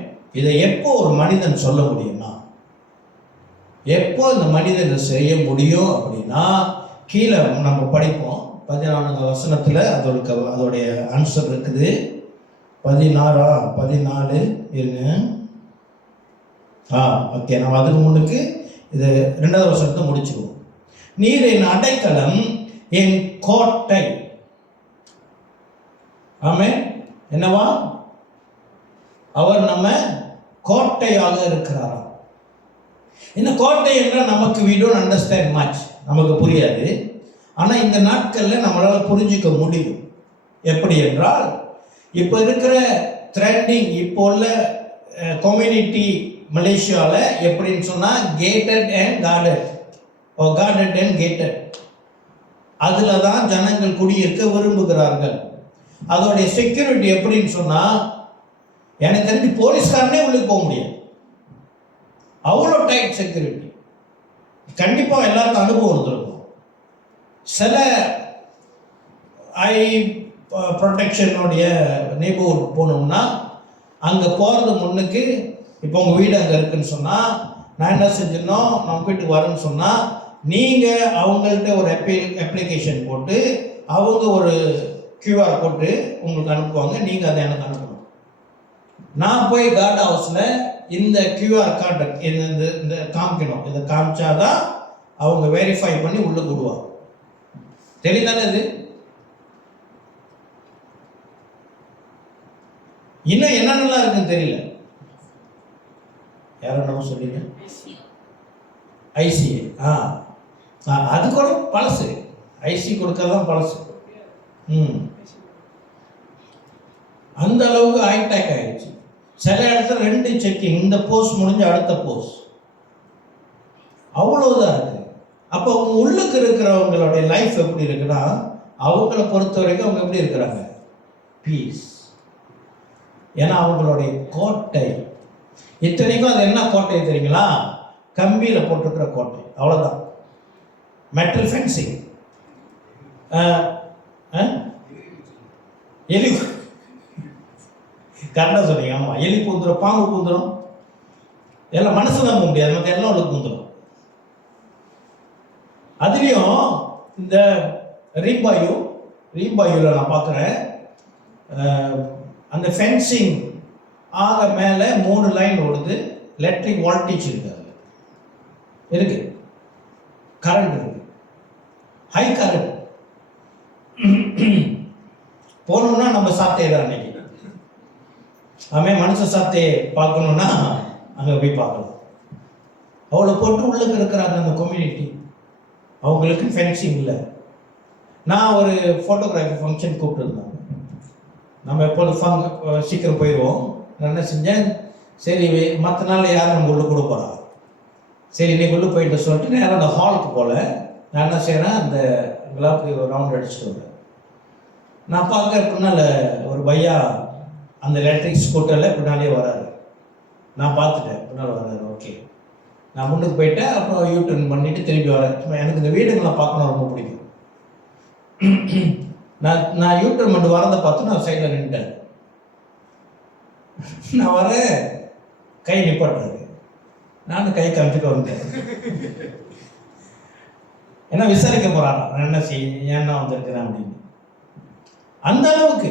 இதை எப்போ ஒரு மனிதன் சொல்ல முடியும்னா, எப்போ இந்த மனிதனை செய்ய முடியும் அப்படின்னா, கீழே நம்ம படிப்போம் 14 வசனத்துல அதோடைய ஆன்சர் இருக்குது. 14 இருங்க. ஓகே, நம்ம அதுக்கு முன்னுக்கு இது 2வது வசனத்தை முடிச்சுக்குவோம். நீர் என் அடைக்கலம், என் கோட்டை. ஆமென். என்னவா? அவர் நம்ம கோட்டையாக இருக்கிறாராம். இந்த கோட்டை என்றால் நமக்கு we don't understand much, நமக்கு புரியாது. ஆனால் இந்த நாட்களில் நம்மளால் புரிஞ்சுக்க முடியும். எப்படி என்றால், இப்போ இருக்கிற த்ரெண்டிங், இப்போ உள்ள கம்யூனிட்டி மலேசியாவில் எப்படின்னு சொன்னால் gated and guarded, guarded and gated, அதில் தான் ஜனங்கள் குடியிருக்க விரும்புகிறார்கள். அதோடைய செக்யூரிட்டி எப்படின்னு சொன்னால், எனக்கு தெரிஞ்சு போலீஸ்காரனே உள்ளே போக முடியாது, அவ்வளோ டைட் செக்யூரிட்டி. கண்டிப்பாக எல்லாருக்கும் அனுபவம் இருந்திருக்கும். சில ஐ ப்ரொடெக்ஷனுடைய நெய்பர்ஹுட் போனோம்னா, அங்கே போகிறது முன்னுக்கு, இப்போ உங்கள் வீடு அங்கே இருக்குன்னு சொன்னால், நான் என்ன செஞ்சிடணும், நம்ம வீட்டுக்கு வரேன்னு சொன்னால், நீங்கள் அவங்கள்ட்ட ஒரு அப்ளிகேஷன் போட்டு, அவங்க ஒரு QR போட்டு உங்களுக்கு அனுப்புவாங்க, நீங்கள் அதை எனக்கு அனுப்பணும். நான் போய் கார்டு ஹவுஸில் இந்த QR கார்டு இந்த காமிக்கணும். இதை காமிச்சாதான் அவங்க வெரிஃபை பண்ணி உள்ள விடுவாங்க. தெரியுதானே? இது இன்னும் என்னென்னலாம் இருக்குன்னு தெரியல. யாரும் நம்ம சொல்றீங்க? ஐசிஏ. அது கூட பழசு. ஐசி கொடுக்கறதான் பழசு. அந்த அளவுக்கு ஹைடெக் ஆயிடுச்சு. சில இடத்துல 2 செக்கிங், இந்த போஸ்ட் முடிஞ்ச அடுத்த போஸ்ட், அவ்வளவுதான் இருக்கு. அப்போ உள்ளுக்கு இருக்கிறவங்களுடைய லைஃப் எப்படி இருக்குன்னா, அவங்கள பொறுத்த வரைக்கும் அவங்க எப்படி இருக்கிறாங்க? பீஸ். ஏன்னா அவங்களுடைய கோட்டை. இத்தனைக்கும் அது என்ன கோட்டை தெரியுங்களா? கம்பியில் போட்டிருக்கிற கோட்டை, அவ்வளோதான். Metal fencing. எலி கரெக்டாக சொன்னீங்க. ஆமாம், எலி பூந்துடும், பாம்பு பூந்துடும், எல்லாம் மனசு நம்ப முடியாது, நமக்கு எல்லாம் உள்ள பூந்துடும். அதுலேயும் இந்த ரீம்பாயூவில் நான் பார்க்குறேன், அந்த ஃபென்சிங் ஆக மேலே 3 லைன் ஓடுது. எலக்ட்ரிக் வோல்டேஜ் இருக்கு, அதில் இருக்கு, கரண்ட் இருக்கு, ஹை கரண்ட். போகணும்னா நம்ம சாத்தையை தான் அன்னைக்கு. மனுஷ சாத்தையை பார்க்கணும்னா அங்கே போய் பார்க்கணும். அவ்வளோ போட்டு உள்ளுக்கு இருக்கிறாங்க அந்த கம்யூனிட்டி. அவங்களுக்கு ஃபென்சிங் இல்லை. நான் ஒரு ஃபோட்டோகிராஃபி ஃபங்க்ஷன் கூப்பிட்டுருந்தாங்க. நம்ம எப்போது சீக்கிரம் போயிடுவோம். நான் என்ன செஞ்சேன், சரி மற்ற நாள் யாரும் நம்ம உள்ளே கூட போகிறா, சரி இன்னைக்கு உள்ளே போயிட்டு சொல்லிட்டு நேரம் அந்த ஹாலுக்கு போகல. நான் என்ன செய்கிறேன், அந்த போய் ஒரு ரவுண்ட் அடிச்சுட்டு வரேன். நான் பார்க்க பின்னால் ஒரு பையா அந்த எலக்ட்ரிக் ஸ்கூட்டரில் பின்னாலே வராரு. நான் பார்த்துட்டேன் பின்னால் வராரு. ஓகே, நான் முன்னுக்கு போயிட்டேன். அப்புறம் யூ டர்ன் பண்ணிவிட்டு திரும்பி வரேன். எனக்கு இந்த வீடுங்களை பார்க்கணும் ரொம்ப பிடிக்கும். நான் யூ டர்ன் பண்ணிட்டு வரதை பார்த்து நான் சைடில் நின்றுட்டேன். நான் வரேன், கை நிப்பாட்டுறாரு. நானும் கை காமிச்சிட்டு வந்துட்டேன். ஏன்னா விசாரிக்க போகிறான், நான் என்ன செய்ய ஏன்னா வந்திருக்கிறேன் அப்படின்னு. அந்த அளவுக்கு,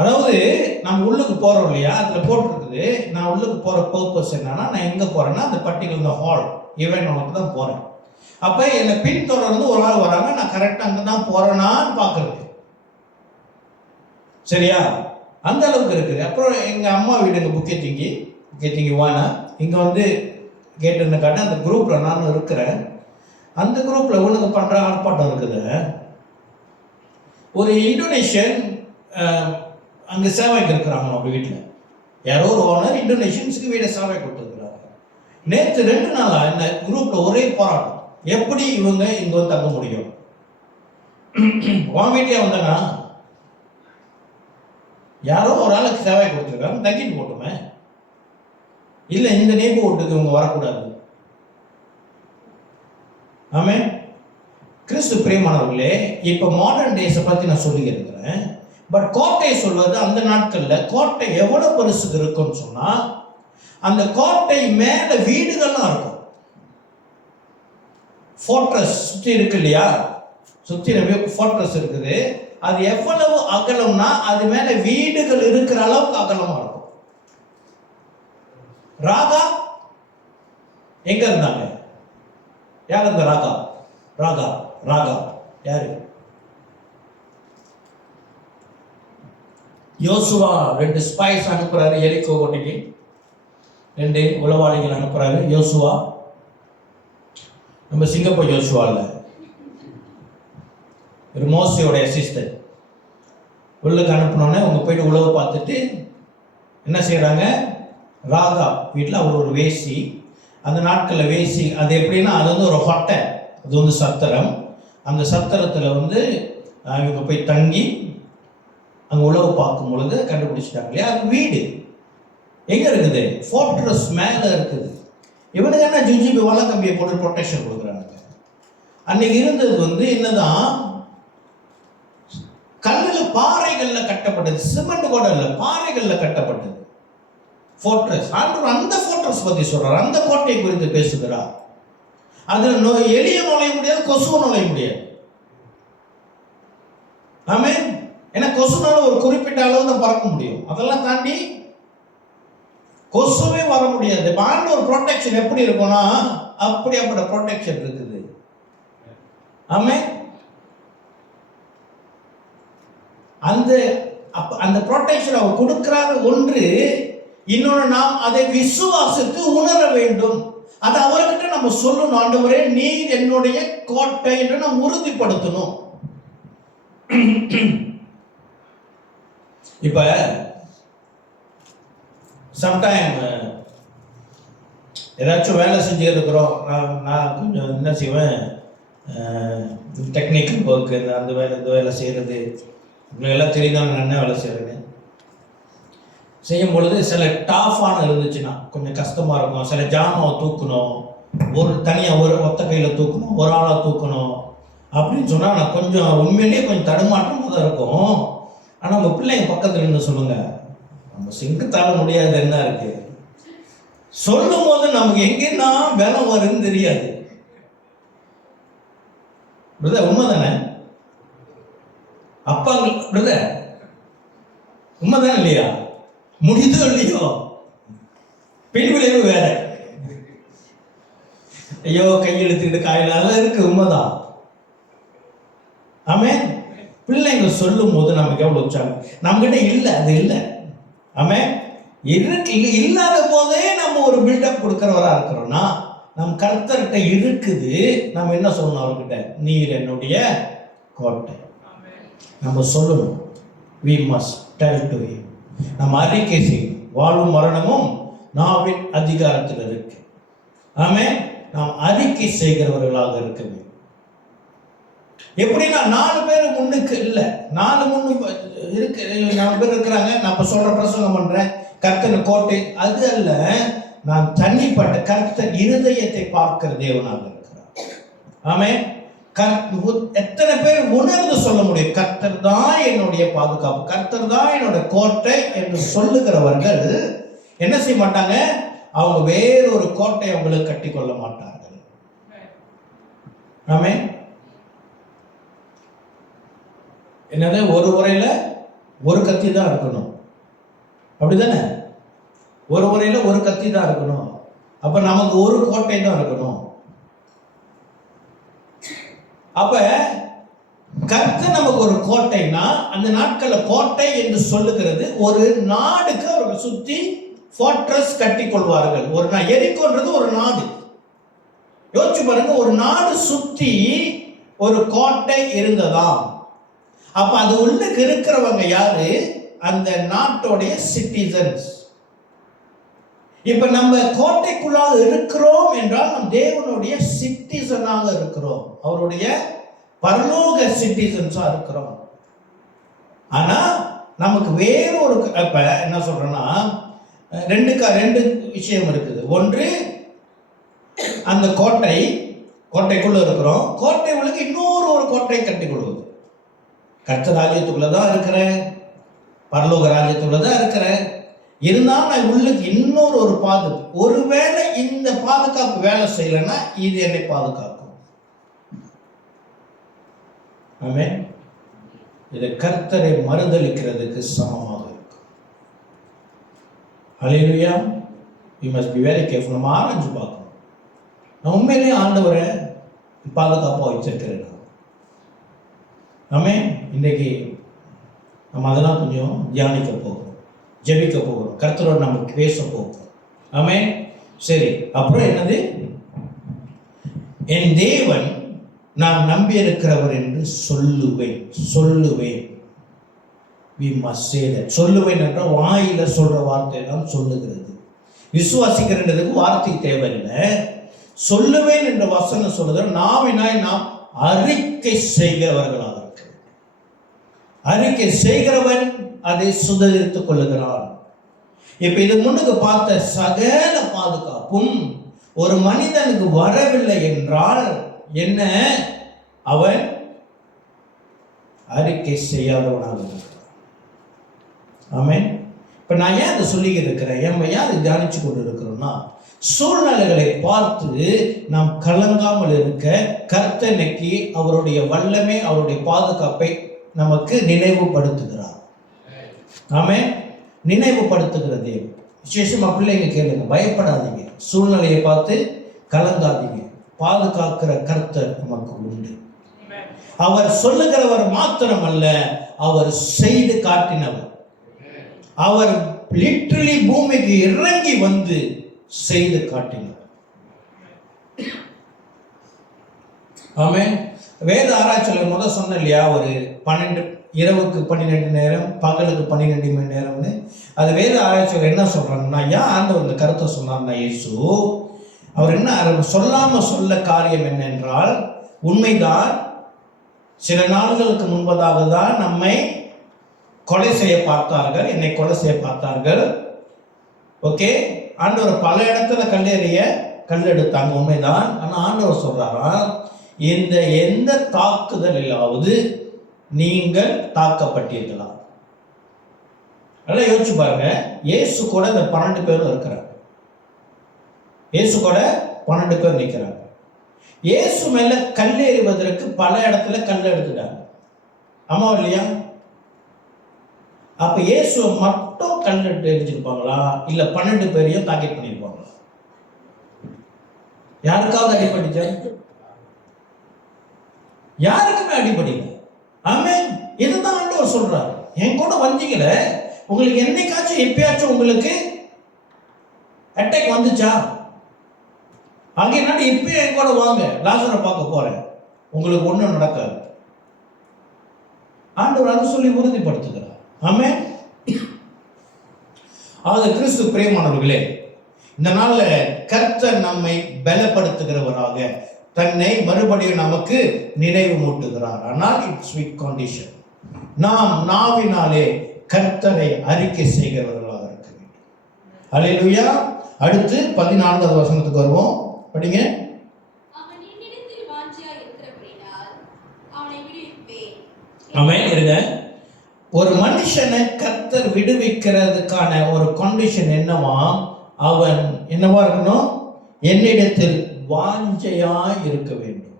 அதாவது நம்ம உள்ளுக்கு போகிறோம் இல்லையா, அதில் போட்டிருக்குது. நான் உள்ளுக்கு போகிற பர்பஸ் என்னன்னா, நான் எங்கே போகிறேன்னா அந்த பர்டிகுலர் இந்த ஹால் ஈவெண்ட் ஹாலுக்கு தான் போகிறேன். அப்போ என்னை பின்தொடர்ந்து ஒரு ஆள் வராங்க, நான் கரெக்டாக அங்கே தான் போகிறேனான்னு பார்க்குறது. சரியா, அந்த அளவுக்கு இருக்குது. அப்புறம் எங்கள் அம்மா வீடு எங்கள் புக்கே திங்கி வானா இங்கே வந்து கேட்டுன்னு காட்ட அந்த குரூப்பில் நானும் இருக்கிறேன். அந்த குரூப்பில் ஒழுங்கு பண்ணுற ஆர்ப்பாட்டம் இருக்குது. ஒரு இந்தோனேஷியன் அங்கே சேவைக்கு இருக்கிறாங்க. அவங்க வீட்டில் யாரோ ஒரு ஓனர் இந்தோனேஷியன்ஸுக்கு வீடை சேவை கொடுத்துருக்குறாங்க. நேற்று 2 நாளாக இந்த குரூப்பில் ஒரே போராட்டம், எப்படி இவங்க இங்கே வந்து தங்க முடியும். உன் வீட்டிலே வந்தனா யாரோ ஒரு ஆளுக்கு சேவை கொடுத்துருக்காங்க, தங்கிட்டு போட்டுமே. இல்லை இந்த நெய்பர்ஹுட்டுக்கு இவங்க வரக்கூடாது. ஆமே கிறிஸ்து பிரியமானவர்களே, இப்போ மாடர்ன் டேஸை பற்றி நான் சொல்லியிருக்கிறேன். பட் கோட்டை சொல்வது அந்த நாட்களில் கோட்டை எவ்வளோ பெருசுக்கு இருக்குன்னு சொன்னால், அந்த கோட்டை மேலே வீடுகள்லாம் இருக்கும். ஃபோர்ட்ரஸ் சுற்றி இருக்கு இல்லையா, சுற்றி ஃபோர்ட்ரஸ் இருக்குது. அது எவ்வளவு அகலம்னா அது மேலே வீடுகள் இருக்கிற அளவுக்கு அகலமாக இருக்கும். ராகா எங்க இருந்தாங்க? யார் அந்த ராகா? ராகா யாரு? யோசுவா 2 ஸ்பைஸ் அனுப்புறாரு எரிகோ கோட்டைக்கு. 2 உளவாளிகள் அனுப்புறாரு யோசுவா. நம்ம சிங்கப்பூர் யோசுவா இல்ல, ஒரு மோசையோட அசிஸ்டன்ட். உள்ளுக்கு அனுப்பினோடனே அவங்க போயிட்டு உழவு பார்த்துட்டு என்ன செய்யறாங்க, ராகா வீட்டில் அவர் ஒரு வேசி. அந்த நாட்களில் வேசி அது எப்படின்னா, அது வந்து ஒரு ஹொட்டை, அது வந்து சத்திரம். அந்த சத்திரத்தில் வந்து இவங்க போய் தங்கி அங்கே உழவு பார்க்கும் பொழுது கண்டுபிடிச்சிட்டாங்க இல்லையா, அது வீடு எங்கே இருக்குது? ஃபோர்ட்ரஸ் மேலே இருக்குது. இவனுக்கு என்ன ஜிஜிபி வலை கம்பியை போட்டு ப்ரொடெக்ஷன் கொடுக்குறாங்க. அன்னைக்கு இருந்தது வந்து என்னதான், கல்லில் பாறைகளில் கட்டப்பட்டது, சிமெண்ட் கூட இல்லை, பாறைகளில் கட்டப்பட்டது ஃபோர்ட்ரஸ். ஆண்டவர் அந்த ஃபோர்ட்ரஸ் பற்றி சொல்றார், அந்த கோட்டையை குறித்து பேசுகிறார். அதில் எளிய நுழைய முடியாது, கொசுவும் நுழைய முடியாது. ஆமே, ஏன்னா கொசுனால ஒரு குறிப்பிட்ட அளவு தான் பறக்க முடியும், அதெல்லாம் தாண்டி கொசுவே வர முடியாது. ஆண்டவர் ப்ரொடெக்ஷன் எப்படி இருக்கும்னா, அப்படியாப்பட்ட ப்ரொடெக்ஷன் இருக்குது. ஆமே, அந்த ப்ரொடெக்ஷன் அவர் கொடுக்கிறார் ஒன்று. இன்னொன்று, நாம் அதை விசுவாசித்து உணர வேண்டும். அது அவர்கிட்ட நம்ம சொல்லணும், ஆண்டவரே நீர் என்னுடைய கோட்டை என்று நாம் உறுதிப்படுத்தணும். இப்ப சம்டைம் ஏதாச்சும் வேலை செஞ்சு இருக்கிறோம், நான் கொஞ்சம் என்ன செய்வேன், டெக்னிக்கல் ஒர்க்கு, அந்த வேலை இந்த வேலை செய்கிறது எல்லாம் தெரியுதாங்க. நான் என்ன வேலை செய்கிறேன்னு செய்யும் பொழுது சில டாஃபான இருந்துச்சுன்னா கொஞ்சம் கஷ்டமாக இருக்கும். சில ஜாமாவை தூக்கணும், ஒரு தனியாக ஒரு ஒத்த கையில் தூக்கணும், ஒரு ஆளாக தூக்கணும் அப்படின்னு சொன்னால் நான் கொஞ்சம் உண்மையிலேயே கொஞ்சம் தடுமாற்றமாக தான் இருக்கும். ஆனால் உங்கள் பிள்ளைங்க பக்கத்தில் இருந்து சொல்லுங்க, நம்ம சிங்கத்தால முடியாது என்ன இருக்கு சொல்லும் போது நமக்கு எங்கன்னா வேலை வருதுன்னு தெரியாது. உண்மை தானே அப்பா? உண்மைதானே இல்லையா? முடிதோ இல்லையோ, பின்விளைவு வேற. ஐயோ கையெழுத்துக்கிட்டு காயிலால இருக்கு, உண்மைதான். ஆமென். பிள்ளைங்க சொல்லும் போது நமக்கு எவ்வளவு உற்சாகம். நம்மகிட்ட இல்லை, அது இல்லை. ஆமென். இல்லாத போதே நம்ம ஒரு பில்டப் கொடுக்கிறவரா இருக்கிறோம்னா, நம் கர்த்தர்கிட்ட இருக்குது. நம்ம என்ன சொல்லணும் அவர்கிட்ட? நீர் என்னுடைய கோட்டை. நம்ம சொல்லணும். we must tell to him. நம்ம அறிக்கை செய்யணும். வாழும் மரணமும் நாவின் அதிகாரத்தில் இருக்கு. ஆமென். நாம் அறிக்கை செய்கிறவர்களாக இருக்க வேண்டும். எப்படின்னா 4 பேர் முன்னுக்கு இல்லை, 4 முன்னு இருக்கு, 4 பேர் இருக்கிறாங்க. நான் இப்ப சொல்ற பிரசங்கம் பண்றேன், கர்த்தர் கோட்டை, அது அல்ல. நான் தனிப்பட்ட கர்த்தர் இருதயத்தை பார்க்கிற தேவனாக இருக்கிறார். ஆமென். எத்தனை பேர் உணர்ந்து சொல்ல முடியும், கர்த்தர் தான் என்னுடைய பாதுகாப்பு, கர்த்தர் தான் என்னோட கோட்டை என்று சொல்லுகிறவர்கள் என்ன செய்ய மாட்டாங்க? அவங்க வேறொரு கோட்டை அவங்களுக்கு கட்டி கொள்ள மாட்டார்கள். ஆமென். என்னது, ஒரு உரையில ஒரு கத்தி தான் இருக்கணும், அப்படிதானே? ஒரு உரையில ஒரு கத்தி தான் இருக்கணும். அப்ப நமக்கு ஒரு கோட்டை தான் இருக்கணும். அப்ப கர்த்தர் நமக்கு ஒரு கோட்டைனா, அந்த நாட்கள்ல கோட்டை என்று சொல்லுகிறது ஒரு நாடுக்கு அவர்கள் சுத்தி ஃபோர்ட்ரஸ் கட்டி கொள்வார்கள். ஒரு எரிக்கோன்றது ஒரு நாடு. யோசிச்சு பாருங்க, ஒரு நாடு சுத்தி ஒரு கோட்டை இருந்ததாம். அப்ப அது உள்ளுக்கு இருக்கிறவங்க யாரு? அந்த நாட்டோடைய சிட்டிசன்ஸ். இப்ப நம்ம கோட்டைக்குள்ளாக இருக்கிறோம் என்றால் நம் தேவனுடைய சிட்டிசனாக இருக்கிறோம், அவருடைய பரலோக சிட்டிசன்ஸா இருக்கிறோம். ஆனா நமக்கு வேறொரு இப்ப என்ன சொல்றேன்னா, ரெண்டு விஷயம் இருக்குது. ஒன்று, அந்த கோட்டைக்குள்ள இருக்கிறோம், கோட்டை உள்ளுக்கு இன்னொரு ஒரு கோட்டை கட்டி கொள்வது. கர்த்தர் ராஜ்யத்துக்குள்ளதான் இருக்கிறேன், பரலோக ராஜ்யத்துக்குள்ளதான் இருக்கிறேன். இருந்தாலும் நான் உள்ளுக்கு இன்னொரு ஒரு பாதுகாப்பு. ஒருவேளை இந்த பாதுகாப்பு வேலை செய்யலைன்னா இது என்னை பாதுகாக்கும். ஆமென். இது கர்த்தரை மறுதலிக்கிறதுக்கு சமமாக இருக்கும். ஹல்லேலூயா. we must be very careful. நம்ம ஆராய்ஞ்சு பார்க்கணும், நான் உண்மையிலேயே ஆண்டவரை பாதுகாப்பாக வச்சிருக்கிறேன். ஆமென். இன்றைக்கு நம்ம அதெல்லாம் கொஞ்சம் தியானிக்க போகிறோம், ஜெபிக்க போகிறோம், கர்த்தரோடு நம்ம பேச போகிறோம். ஆமென். சரி, அப்புறம் என்னது? என் தேவன் நான் நம்பி இருக்கிறவர் என்று சொல்லுவேன். we must say that. சொல்லுவேன் என்ற வாயில சொல்ற வார்த்தை எல்லாம் சொல்லுகிறது. விசுவாசிக்கிறதுக்கு வார்த்தை தேவையில்லை. சொல்லுவேன் என்ற வசனம் சொல்லுகிற நாவினாய் நாம் அறிக்கை செய்கிறவர்களாக இருக்கு. அறிக்கை செய்கிறவன் அதை சுதந்திரித்துக் கொள்ளுகிறான். இப்ப இது முன்னுக்கு பார்த்த சகல பாதுகாப்பும் ஒரு மனிதனுக்கு வரவில்லை என்றால் என்ன? அவன் அறிக்கை செய்யாதவனாக இருக்கிறான். ஆமென். இப்ப நான் ஏன் அதை சொல்லி இருக்கிறேன், ஏன் அதை தியானிச்சு கொண்டு இருக்கிறோம்னா, சூழ்நிலைகளை பார்த்து நாம் கலங்காமல் இருக்க கர்த்தனைக்கு அவருடைய வல்லமை, அவருடைய பாதுகாப்பை நமக்கு நினைவுபடுத்துகிறார். ஆமென். நினைவுபடுத்துகிறது. விசேஷமா பிள்ளைங்க கேளுங்க, பயப்படாதீங்க, சூழ்நிலையை பார்த்து கலங்காதீங்க. பாதுகாக்கிற கர்த்தர் நமக்கு உண்டு. அவர் சொல்லுகிறவர் மாத்திரமல்ல, அவர் செய்து காட்டினவர். அவர் லிட்டரலி பூமிக்கு இறங்கி வந்து செய்து காட்டினார். ஆமென். வேத ஆராய்ச்சியில் முதல் சொன்ன இல்லையா, ஒரு 12 இரவுக்கு 12 நேரம், பகலுக்கு 12 மணி நேரம்னு. அது வேத ஆராய்ச்சியில் என்ன சொல்றாங்கன்னா, ஏன் ஆண்டவர் இந்த கருத்தை சொன்னார்னா, இயேசு அவர் என்ன சொல்லாம சொல்ல காரியம் என்ன என்றால், உண்மைதான், சில நாள்களுக்கு முன்பதாக தான் நம்மை கொலை செய்ய பார்த்தார்கள், என்னை கொலை செய்ய பார்த்தார்கள். ஓகே, ஆண்டவர் பல இடத்துல கல்லெடுத்தாங்க, உண்மைதான். ஆனா ஆண்டவர் சொல்றாராம், இந்த எந்த தாக்குதலிலாவது நீங்கள் தாக்கப்பட்டீர்களா? அதெல்லாம் யோசிச்சு பாருங்க. இயேசு கூட இந்த 12 பேரும் இருக்கிறாங்க. இயேசு கூட 12 பேர் நிற்கிறாங்க. இயேசு மேல கல்லெறிவதற்கு பல இடத்துல கல் எடுத்துட்டாங்க. ஆமா இல்லையா? அப்ப இயேசுவை மட்டும் கல்லிட்டு எரிஞ்சிருப்பாங்களா இல்ல 12 பேரையும் டார்கெட் பண்ணிருப்பாங்களா? யாருக்காவது அடிபடிச்சா? யாருக்குமே அடிபடல. ஆமென். இதுதான் ஆண்டவர் சொல்றாரு. என் கூட வந்தீங்களே, உங்களுக்கு என்னைக்காச்சும் எப்பயாச்சும் உங்களுக்கு அட்டாக் வந்துச்சா? அங்கே இப்பயும் என் கூட வாங்க, லாசரை பார்க்க போறேன், உங்களுக்கு ஒண்ணும் நடக்காது. ஆண்டவர் அதை சொல்லி உறுதிப்படுத்துகிறார். ஆமென். ஆக கிறிஸ்து பிரியமானவர்களே, இந்த நாள்ல கர்த்தர் நம்மை பலப்படுத்துகிறவராக தன்னை மறுபடியும் நமக்கு நினைவு மூட்டுகிறார். ஆனால் இட்ஸ் வித் கண்டிஷன். நாம் நாவினாலே கர்த்தரை அறிக்கை செய்கிறவர்களாக இருக்க வேண்டும். அல்லேலூயா. அடுத்து 14வது வசனத்துக்கு வருவோம். படிங்க. அவன் என்னிடத்தில் வாஞ்சையாய் இருக்கிறபடியால் அவனை விடுவிப்பேன். ஆமென். இருங்க. ஒரு மனுஷனை கர்த்தர் விடுவிக்கிறதுக்கான ஒரு கண்டிஷன் என்னவா? அவன் என்னவா இருக்கணும்? என்னிடத்தில் வாஞ்சையாய் இருக்க வேண்டும்.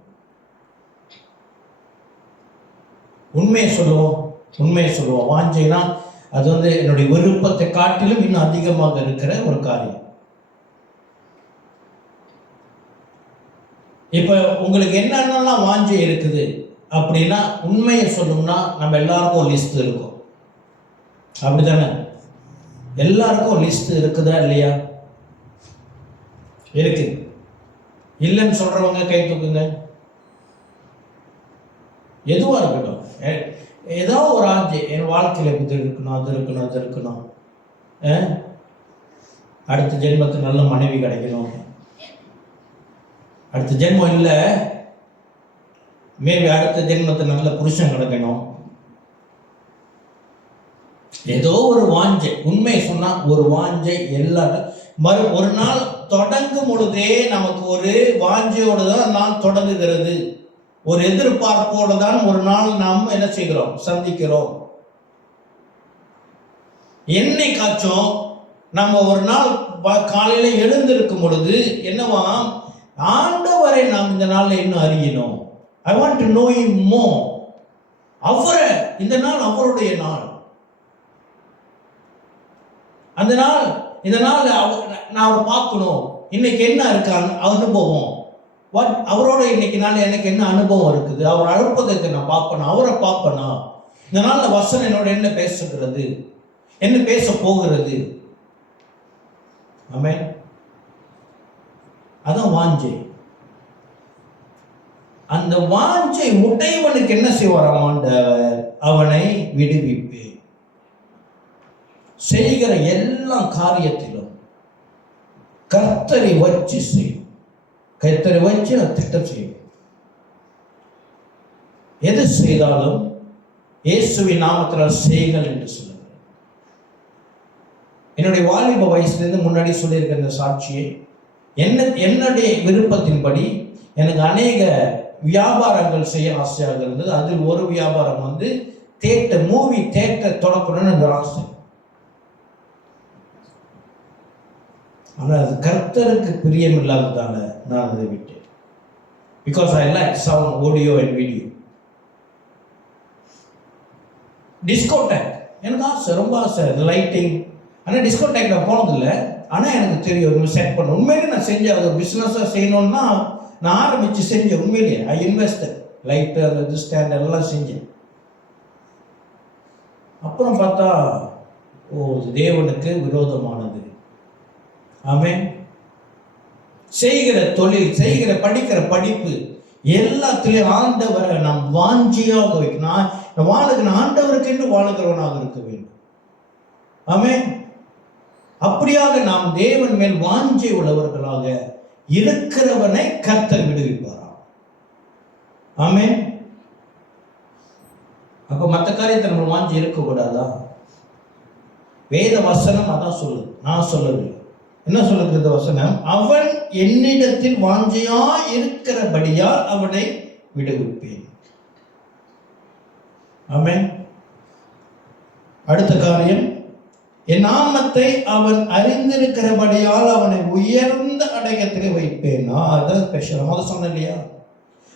உண்மையை சொல்லுவோம். வாஞ்சைனா அது என்னுடைய விருப்பத்தை காட்டிலும் இன்னும் அதிகமாக இருக்கிற ஒரு காரியம். இப்ப உங்களுக்கு என்னென்னலாம் வாஞ்சை இருக்குது அப்படின்னா, உண்மையை சொல்லணும்னா நம்ம எல்லாருக்கும் ஒரு லிஸ்ட் இருக்கும். அப்படித்தானே? எல்லாருக்கும் லிஸ்ட் இருக்குதா இல்லையா? இருக்கு. இல்லைன்னு சொல்றவங்க கை தூக்குங்க. எதுவா இருக்கட்டும், ஏதோ ஒரு ஆஞ்சை என் வாழ்க்கையில இது இருக்கணும், அது இருக்கணும், அது இருக்கணும், அடுத்த ஜென்மத்துக்கு நல்ல மனைவி கிடைக்கணும், அடுத்த ஜென்மம் இல்லை மேபி அடுத்த ஜென்மத்துக்கு நல்ல புருஷன் கிடைக்கணும். ஏதோ ஒரு வாஞ்சை. உண்மையை சொன்னா ஒரு வாஞ்சை எல்லாரும் ஒரு நாள் தொடங்கும் பொழுதே நமக்கு ஒரு வாஞ்சையோடு தான் நாள் தொடங்குகிறது. ஒரு எதிர்பார்ப்போடு தான் ஒரு நாள் நாம் என்ன செய்கிறோம்? சந்திக்கிறோம். என்னைக்காச்சும் நம்ம ஒரு நாள் காலையில எழுந்திருக்கும் பொழுது என்னவா, ஆண்டவரை நாம் இந்த நாள்ல இன்னும் அறியணும். I want to know him more. அவரை இந்த நாள் அவருடைய நாள். அந்த நாள் இந்த நாள் நான் அவரை பார்க்கணும். இன்னைக்கு என்ன இருக்காங்க அனுபவம், அவரோட இன்னைக்கு நாள் எனக்கு என்ன அனுபவம் இருக்குது, அவர் அனுப்பதற்கு நான் பார்ப்பேன், அவரை பார்ப்பேனா, இந்த நாள்ல வசனம் என்னோட என்ன பேசுகிறது, என்ன பேச போகிறது. ஆமென். அதான் வாஞ்சை. அந்த வாஞ்சை உடையவனுக்கு என்ன செய்வார் ஆண்டவர்? அவனை விடுவிப்பேன். செய்கிற எல்லா காரியத்திலும் கர்த்தரை வச்சு செய்யும். கர்த்தரை வச்சு நான் திட்டம் செய்யும். எது செய்தாலும் இயேசுவின் நாமத்தினால் செய்கள் என்று சொல்லுங்கள். என்னுடைய வாலிப வயசுலேருந்து முன்னாடி சொல்லியிருக்க இந்த சாட்சியை, என்னுடைய விருப்பத்தின்படி எனக்கு அநேக வியாபாரங்கள் செய்ய ஆசையாக இருந்தது. அதில் ஒரு வியாபாரம் மூவி தேட்டர் தொடக்கணும்னு எனக்கு ஆசை. ஆனால் அது கர்த்தருக்கு பிரியம் இல்லாததால நான் அதை விட்டேன். Because I like sound, audio and video. Discotheque எனக்கு ஆசை, ரொம்ப ஆசை, லைட்டிங். ஆனால் டிஸ்கோடெக் நான் போனதில்லை. ஆனால் எனக்கு தெரியும் செட் பண்ண. உண்மையிலே நான் செஞ்சேன். அது பிஸ்னஸாக செய்யணும்னா நான் ஆரம்பித்து செஞ்சேன். உண்மையிலேயே ஐ இன்வெஸ்டட். லைட்டு அந்த ஸ்டாண்ட் எல்லாம் செஞ்சேன். அப்புறம் பார்த்தா தேவனுக்கு விரோதமானது. ஆமென். செய்கிற தொழில், செய்கிற படிக்கிற படிப்பு எல்லாத்திலையும் ஆண்டவரை நாம் வாஞ்சியாக வைக்கணும். நான் ஆண்டவருக்கு என்று வாழுகிறவனாக இருக்க வேண்டும். ஆமென். அப்படியாக நாம் தேவன் மேல் வாஞ்சை உள்ளவர்களாக இருக்கிறவனை கர்த்தர் விடுவிப்பாராம். ஆமென். அப்ப மற்ற காரியத்தை நம்ம வாஞ்சி இருக்கக்கூடாதா? வேத வசனம் அதான் சொல்லுது, நான் சொல்லவில்லை. என்ன சொல்லுகிறது வசனம்? அவன் என்னிடத்தில் வாஞ்சையா இருக்கிறபடியால் அவனை விடுவிப்பேன். ஆமென். அடுத்த காரியம், என் நாமத்தை அவன் அறிந்திருக்கிறபடியால் அவனை உயர்ந்த அடையத்திலே வைப்பேன். அதான் ஸ்பெஷல். அதை சொன்ன இல்லையா?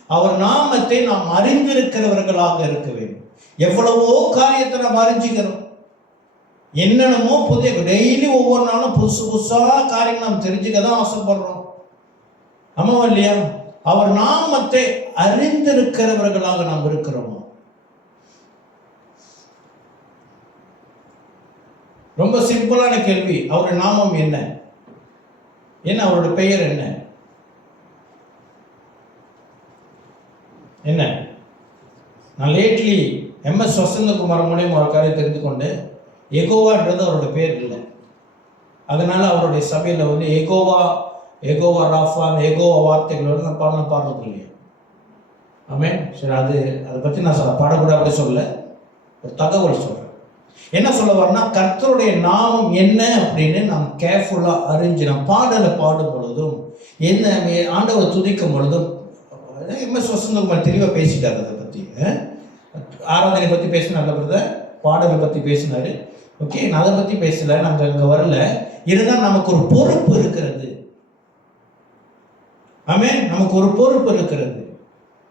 அவர் நாமத்தை நாம் அறிந்திருக்கிறவர்களாக இருக்க வேண்டும். எவ்வளவோ காரியத்தை நாம் அறிஞ்சிக்கிறோம். என்னென்னமோ புதிய டெய்லி ஒவ்வொரு நாளும் புதுசு புதுசாக காரியங்கள் நாம் தெரிஞ்சுக்க தான் ஆசைப்படுறோம். ஆமாவா இல்லையா? அவர் நாமத்தை அறிந்திருக்கிறவர்களாக நாம் இருக்கிறோம். ரொம்ப சிம்பிளான கேள்வி. அவருடைய நாமம் என்ன? என்ன அவருடைய பெயர் என்ன? என்ன? நான் லேட்லி MS வசந்தகுமார் மூலியம் ஒரு காரியம் தெரிந்து கொண்டு, எகோவான்றது அவருடைய பேர் இல்லை. அதனால அவருடைய சபையில் வந்து எகோவா ராஃபா, எகோவா வார்த்தைகளோடு நான் பாடுறது இல்லையா? ஆமென். சரி, அதை பற்றி நான் பாடக்கூடாது அப்படி சொல்ல, ஒரு தகவல் சொல்கிறேன். என்ன சொல்ல வரனா, கர்த்தருடைய நாமம் என்ன அப்படின்னு நாம் கேர்ஃபுல்லாக அறிஞ்சு நாம் பாடலை பாடும் பொழுதும், என்ன ஆண்டவர் துதிக்கும் பொழுதும், MS வசந்தகுமார் தெளிவாக பேசிட்டார். அதை பற்றி ஆராதனை பற்றி பேசினார், பாடலை பற்றி பேசினார். ஓகே, நான் அதை பற்றி பேசலை, நாங்கள் அங்கே வரல. இருந்தால் நமக்கு ஒரு பொறுப்பு இருக்கிறது. ஆமென். நமக்கு ஒரு பொறுப்பு இருக்கிறது.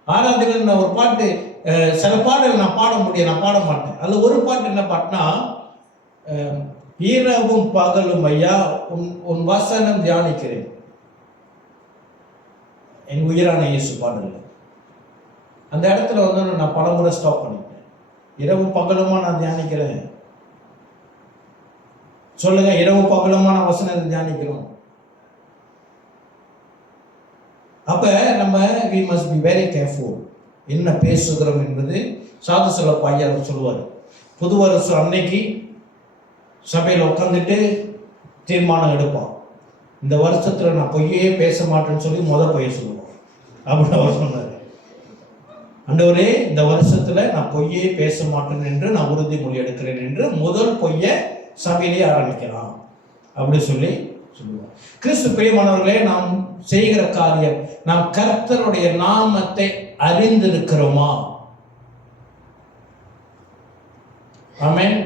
ஆராதனைகள் நான் ஒரு பாட்டு, சில பாடல் நான் பாட முடியும், நான் பாட மாட்டேன். அதில் ஒரு பாட்டு என்ன பாட்டுனா, இரவும் பகலும் ஐயா உன் வசனம் தியானிக்கிறேன், என் உயிரான இயேசு பாடல். அந்த இடத்துல வந்து நான் பலமுறை ஸ்டாப் பண்ணிட்டேன். இரவும் பகலுமா நான் தியானிக்கிறேன். சொல்லுங்க, இரவு பகலுமா நான் வசனத்தை தியானிக்கிறோம். அப்ப நம்ம we must be very careful என்ன பேசுகிறோம் என்பது. சாது சொல்ல பையா சொல்லுவார், புது வருஷம் அன்னைக்கு சபையில் உட்காந்துட்டு தீர்மானம் எடுப்பான், இந்த வருஷத்துல நான் பொய்யே பேச மாட்டேன்னு சொல்லி பொய்ய சொல்லுவான். அப்படின்னு அவர் சொன்னார். ஆண்டவரே, இந்த வருஷத்துல நான் பொய்யே பேச மாட்டேன் என்று நான் உறுதிமொழி எடுக்கிறேன் என்று முதல் பொய்ய சபையிலே ஆரம்பிக்கலாம் அப்படி சொல்லி சொல்லுவார். கிறிஸ்து பிரியமானவர்களே, நாம் செய்கிற காரியம், நாம் கர்த்தருடைய நாமத்தை அறிந்திருக்கிறோமா? ஆமென்.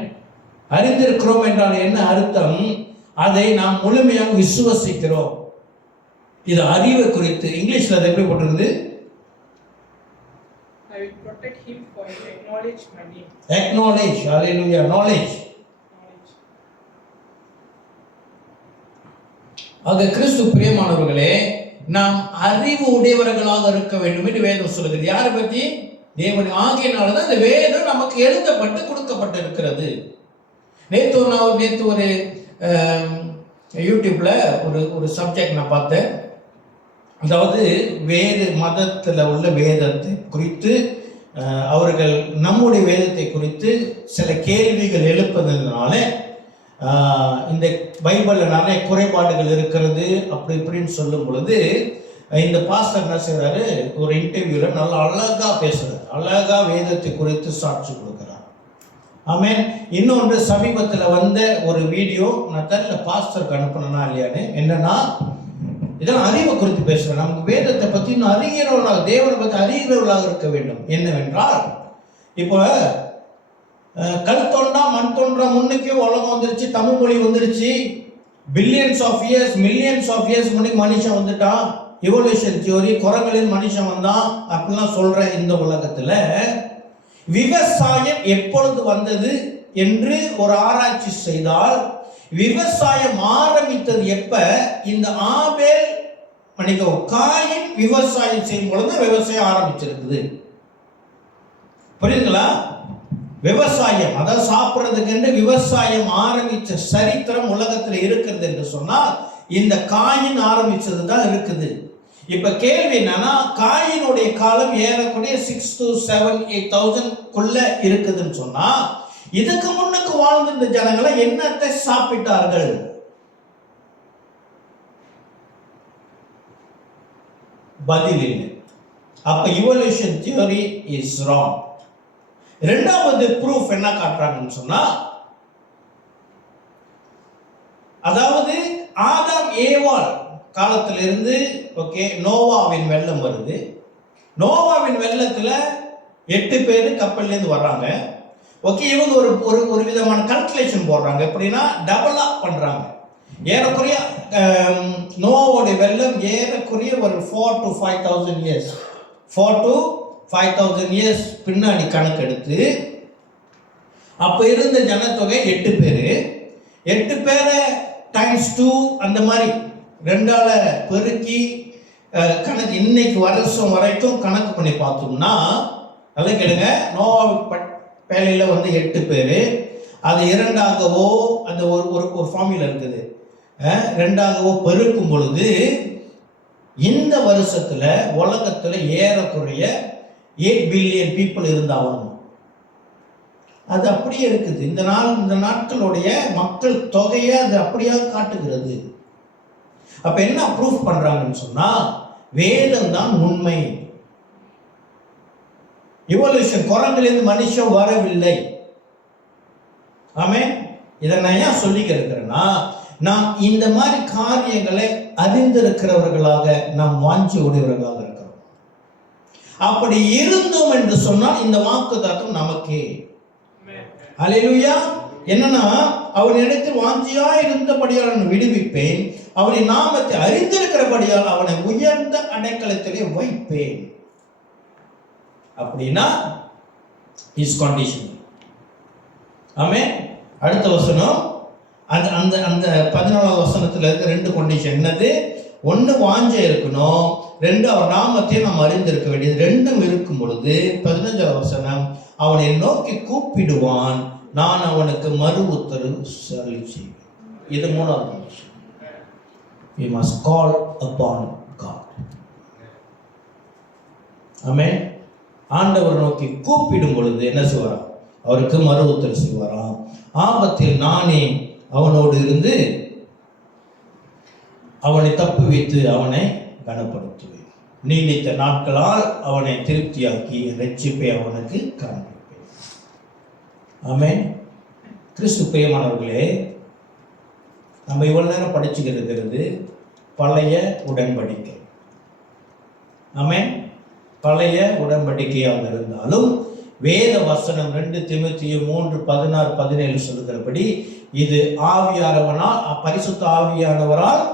அறிந்திருக்கிறோம் என்றால் என்ன அர்த்தம்? அதை நாம் முழுமையாக விசுவசிக்கிறோம். இது அறிவை குறித்து. இங்கிலீஷ்ல அது எப்படி போட்டிருக்குது? I will protect him for he acknowledge my name. Acknowledge, hallelujah, knowledge. ஆக கிறிஸ்து பிரியமானவர்களே, நாம் அறிவு உடையவர்களாக இருக்க வேண்டும் என்று வேதம் சொல்லுகிறது. யாரை பற்றி? தேவன் ஆகியனாலதான் இந்த வேதம் நமக்கு எழுதப்பட்டு கொடுக்கப்பட்டு இருக்கிறது. நேற்று ஒரு யூடியூப்ல ஒரு சப்ஜெக்ட் நான் பார்த்தேன். அதாவது வேறு மதத்தில் உள்ள வேதத்தை குறித்து அவர்கள் நம்முடைய வேதத்தை குறித்து சில கேள்விகள் எழுப்பதுனால இந்த பைபிளில் நிறைய குறைபாடுகள் இருக்கிறது அப்படி இப்படின்னு சொல்லும் பொழுது இந்த பாஸ்டர் என்ன செய்கிறாரு, ஒரு இன்டர்வியூவில் நல்லா அழகாக பேசுகிறார், அழகாக வேதத்தை குறித்து சாட்சி கொடுக்குறார். ஆமென். இன்னொன்று சமீபத்தில் வந்த ஒரு வீடியோ நான் தெரியல பாஸ்டருக்கு அனுப்பினா இல்லையான்னு, என்னன்னா இதெல்லாம் அறிவை குறித்து பேசுவேன். நமக்கு வேதத்தை பற்றி இன்னும் அறிகிறவர்களாக, தேவனை பற்றி அறிகிறவர்களாக இருக்க வேண்டும். என்னவென்றால், இப்போ கல் தோன்றா மண் தோன்றா முன்னுக்கே உலகம் வந்துருச்சு, தமிழ் மொழி வந்துருச்சு. Billions of years millions of years முன்னாடி மனுஷன் வந்துட்டான். எவல்யூஷன் தியோரி, குரங்களில் மனுஷன் வந்தான் அப்படிலாம் சொல்ற இந்த உலகத்துல விவசாயம் எப்பொழுது வந்தது என்று ஒரு ஆராய்ச்சி செய்தால், விவசாயம் ஆரம்பித்தது எப்ப? இந்த ஆபேல் காயின் விவசாயம் செய்யும் பொழுது விவசாயம் ஆரம்பிச்சிருக்குது. புரியுதுங்களா? விவசாயம், அதாவது சாப்பிட்றதுக்கு என்று விவசாயம் ஆரம்பிச்ச சரித்திரம் உலகத்தில் இருக்கிறது என்று சொன்னால் இந்த காயின் ஆரம்பிச்சது தான் இருக்குது. இப்ப கேள்வி என்னன்னா, காயினுடைய காலம் ஏறக்கூடிய 6 to 7, 8,000 இருக்குதுன்னு சொன்னா, இதுக்கு முன்னுக்கு வாழ்ந்த ஜனங்களை என்னத்தை சாப்பிட்டார்கள்? பதில் இல்லை. அப்ப இவல்யூஷன் தியரி இஸ் ராங். இரண்டாவது ப்ரூஃப் என்ன காட்டுறாங்கன்னு சொன்னா, அதாவது ஆதாம் ஏவாள் காலத்திலிருந்து நோவாவின் வெள்ளம் வருது. நோவாவின் வெள்ளத்துல 8 பேர் கப்பல்லேருந்து வர்றாங்க. இவங்க ஒரு விதமான கல்குலேஷன் போடுறாங்க. எப்படின்னா டபுளா பண்றாங்க. ஏறக்குறைய நோவாவுடைய வெள்ளம் ஏறக்குறைய ஒரு 4 to 5,000 years 4 to 5,000 years பின்னாடி கணக்கெடுத்து அப்ப இருந்த ஜனத்தொகை 8 பேரு. 8 பேரை ×2 அந்த மாதிரி 2ஆல பெருக்கி கணக்கு இன்னைக்கு வருஷம் வரைக்கும் கணக்கு பண்ணி பார்த்தோம்னா, நல்லா கேளுங்க, நோவா பேழையில வந்து 8 பேரு. அது 2ஆகவோ அந்த ஒரு ஃபார்முலா இருக்குது, 2ஆகவோ பெருக்கும் பொழுது இந்த வருஷத்துல உலகத்துல ஏறக்குறைய 8 பில்லியன் பீப்புள் இருந்தாகணும். அது அப்படியே இருக்குது. இந்த நாட்களுடைய மக்கள் தொகையை அது அப்படியே காட்டுகிறது. அப்ப என்ன ப்ரூஃப் பண்றாங்கன்னு சொன்னா, வேதம் தான் உண்மை. இவல்யூஷன், குரங்கிலிருந்து மனுஷன் வரவில்லை. ஆமென். இதை நான் ஏன் சொல்லிக்கிறேன்னா, நாம் இந்த மாதிரி காரியங்களை அறிந்திருக்கிறவர்களாக நாம் வாஞ்சி உடையவர்களாக இருக்கிறோம். அப்படி இருந்தோம் என்று சொன்னால் இந்த வாக்குத்தத்தம் நமக்கே. அல்லேலூயா. என்னன்னா, அவன் இடத்தில் வாஞ்சியா இருந்தபடியால் அவனை விடுவிப்பேன், அவனின் நாமத்தை அறிந்திருக்கிறபடியால் அவனை உயர்ந்த அடைக்கலத்திலே வைப்பேன். அப்படின்னா இஸ் கண்டிஷன். ஆமென். அடுத்த வசனம், அந்த 14வது வசனத்துல இருக்க 2 கண்டிஷன் என்னது? 1 வாஞ்சை இருக்கணும், 2 அவர் நாமத்தை நாம் அறிந்திருக்க வேண்டியது. 2ம் இருக்கும் பொழுது 15வது வசனம், அவனை நோக்கி கூப்பிடுவான், நான் அவனுக்கு மறு உத்தரவு செய்வேன். இது 3வது condition. We must call upon God. ஆமென். ஆண்டவர் நோக்கி கூப்பிடும் பொழுது என்ன செய்வாராம்? அவருக்கு மறு உத்தரவு செய்வாராம். ஆபத்தில் நானே அவனோடு இருந்து அவனை தப்புவித்து அவனை கனப்படுத்துவேன். நீடித்த நாட்களால் அவனை திருப்தியாக்கி ரட்சிப்பை அவனுக்கு காண்பிப்பேன். ஆமென். கிறிஸ்து பிரியமானவர்களே, நம்ம இவ்வளவு நேரம் படிச்சுக்கிட்டு இருக்கிறது பழைய உடன்படிக்கை. ஆமென். பழைய உடன்படிக்கையாக இருந்தாலும் வேத வசனம் 2 தீமோத்தேயு 3:16-17 சொல்லுகிறபடி இது ஆவியானவரால், பரிசுத்த ஆவியானவரால்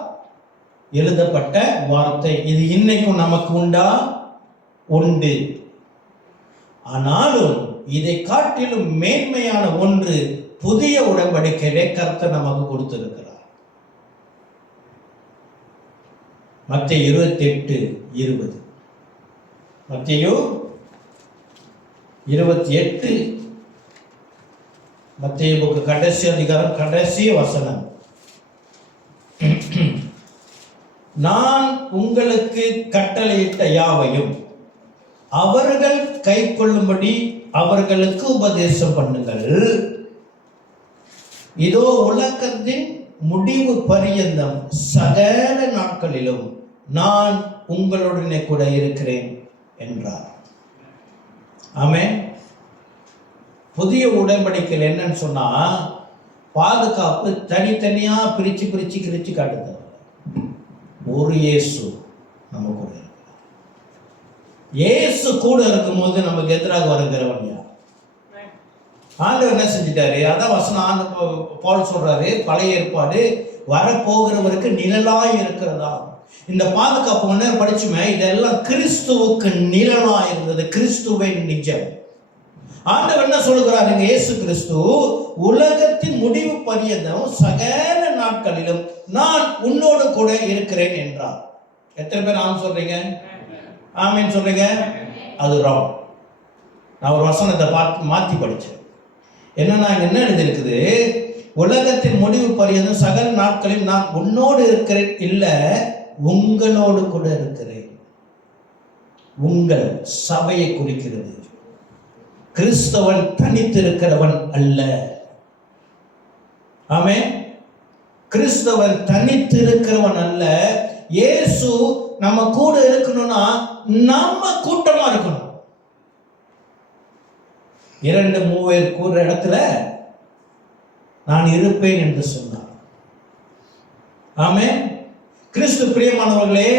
எழுதப்பட்ட வார்த்தை. இது இன்னைக்கும் நமக்கு உண்டா? உண்டு. ஆனாலும் இதை காட்டிலும் மேன்மையான ஒன்று புதிய உடன்படிக்கையிலே கர்த்தர் நமக்கு கொடுத்திருக்கிறார். மத்தேயு 28:20. மத்தேயு 28, மத்தேயுவுக்கு கடைசி அதிகாரம், கடைசி வசனம். நான் உங்களுக்கு கட்டளையிட்ட யாவையும் அவர்கள் கை கொள்ளும்படி அவர்களுக்கு உபதேசம் பண்ணுங்கள். இதோ உலகத்தின் முடிவு பரியந்தம் சகல நாட்களிலும் நான் உங்களுடனே கூட இருக்கிறேன் என்றார். ஆமென். புதிய உடன்படிக்கையில் என்னன்னு சொன்னா, பாதுகாப்பு தனித்தனியா பிரிச்சு காட்டுது. ஒரு இயேசு நம்ம கூட இருக்கிறார். இயேசு கூட இருக்கும்போது நமக்கு எதிராக வருகிறவன் யார்? ஆண்டவர் என்ன செஞ்சிட்டாரு? அதான் வசனம் பவுல் சொல்றாரு, பழைய ஏற்பாடு வரப்போகிறவருக்கு நிழலாய் இருக்கிறதா. இந்த பாதுகாப்பு முன்னர் படிச்சுமே, இதெல்லாம் கிறிஸ்துவுக்கு நிழலா இருந்தது. கிறிஸ்துவை நிஜம். ஆண்டவர் என்ன சொல்லுகிறார்? இயேசு கிறிஸ்து உலகத்தின் முடிவு பரியந்தம் சகல நாட்களிலும் நான் உன்னோடு கூட இருக்கிறேன் என்றார். எத்தனை பேர் ஆம் சொல்றீங்க? ஆமீன் சொல்றீங்க? அது ராங். நான் ஒரு வசனத்தை மாத்தி படிச்சேன். என்னன்னா, என்ன எழுதியிருக்குது? உலகத்தின் முடிவு பரியந்தம் சகல நாட்களில் நான் உன்னோடு இருக்கிறேன், இல்ல உங்களோடு கூட இருக்கிறேன். உங்கள் சபையை குறிக்கிறது. கிறிஸ்தவன் தனித்திருக்கிறவன் அல்ல. ஆமென். கிறிஸ்தவன் தனித்திருக்கிறவன் அல்ல. இயேசு நம்ம கூட இருக்கணும்னா நம்ம கூட்டமா இருக்கணும். 2-3 பேர் கூடுற இடத்துல நான் இருப்பேன் என்று சொன்னார். ஆமென். கிறிஸ்து பிரியமானவர்களே,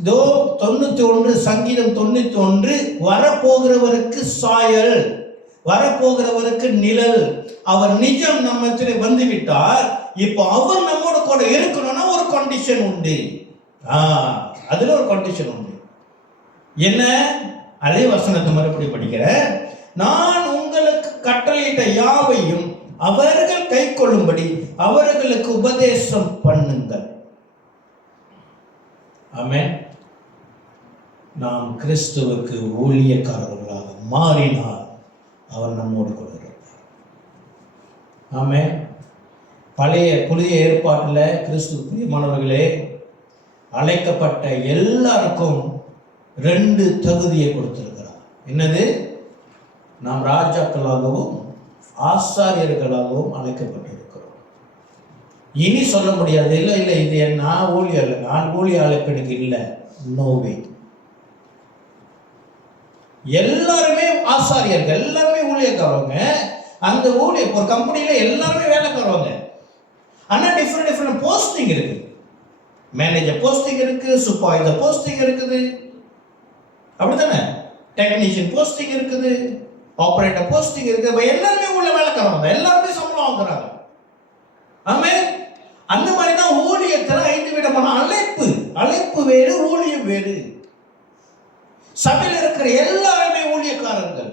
இதோ 91 சங்கீதம் 91 வரப்போகிறவருக்கு சாயல், வரப்போகிறவருக்கு நிழல். அவர் நிஜம் நம்மத்திலே வந்துவிட்டார். இப்போ அவர் நம்மோட கூட இருக்கணும்னா ஒரு கண்டிஷன் உண்டு. அதுல ஒரு கண்டிஷன் உண்டு. என்ன? அதே வசனத்தை மறுபடியும் படிக்கிறேன். நான் உங்களுக்கு கட்டளையிட்ட யாவையும் அவர்கள் கைக்கொள்ளும்படி அவர்களுக்கு உபதேசம் பண்ணுங்கள். ஆமென். நாம் கிறிஸ்துவுக்கு ஊழியக்காரர்களாக மாறினால் அவர் நம்மோடு கூட இருப்பார். ஆமென். புதிய ஏற்பாட்டில் கிறிஸ்து பிரியமானவர்களே, அழைக்கப்பட்ட எல்லாருக்கும் 2 தகுதியை கொடுத்திருக்கிறார். என்னது? நாம் ராஜாக்களாகவும் ஆசாரியர்களாகவும் அழைக்கப்பட்டிருக்கிறோம். இனி சொல்ல முடியாது, இல்லை இல்லை இது நான் ஊழியர் இல்லை, நான் ஊழிய அழைப்பு எனக்கு இல்லை. நோவே. எல்லாருமே ஆசாரியர்கள், எல்லாருமே ஊழியக்காரவங்க. அந்த ஊழியர் ஒரு கம்பெனியில எல்லாருமே வேலைக்காரவங்க. ஆனால் டிஃப்ரெண்ட் போஸ்டிங் இருக்கு. மேனேஜர் போஸ்டிங் இருக்கு, சூப்பர்வைசர் போஸ்டிங் இருக்குது, அப்படித்தானே? டெக்னீஷியன் போஸ்டிங் இருக்குது, ஆபரேட்டர் போஸ்டிங் இருக்குது. எல்லாருமே உள்ள வேலைக்காரவங்க, எல்லாருமே சம்பளம் வாங்குறாங்க. ஆமென். அந்த மாதிரி தான் ஊழியத்தில் 5 விதமான அழைப்பு வேறு, ஊழியம் வேறு. சபையில் இருக்கிற எல்லாருமே ஊழியக்காரர்கள்.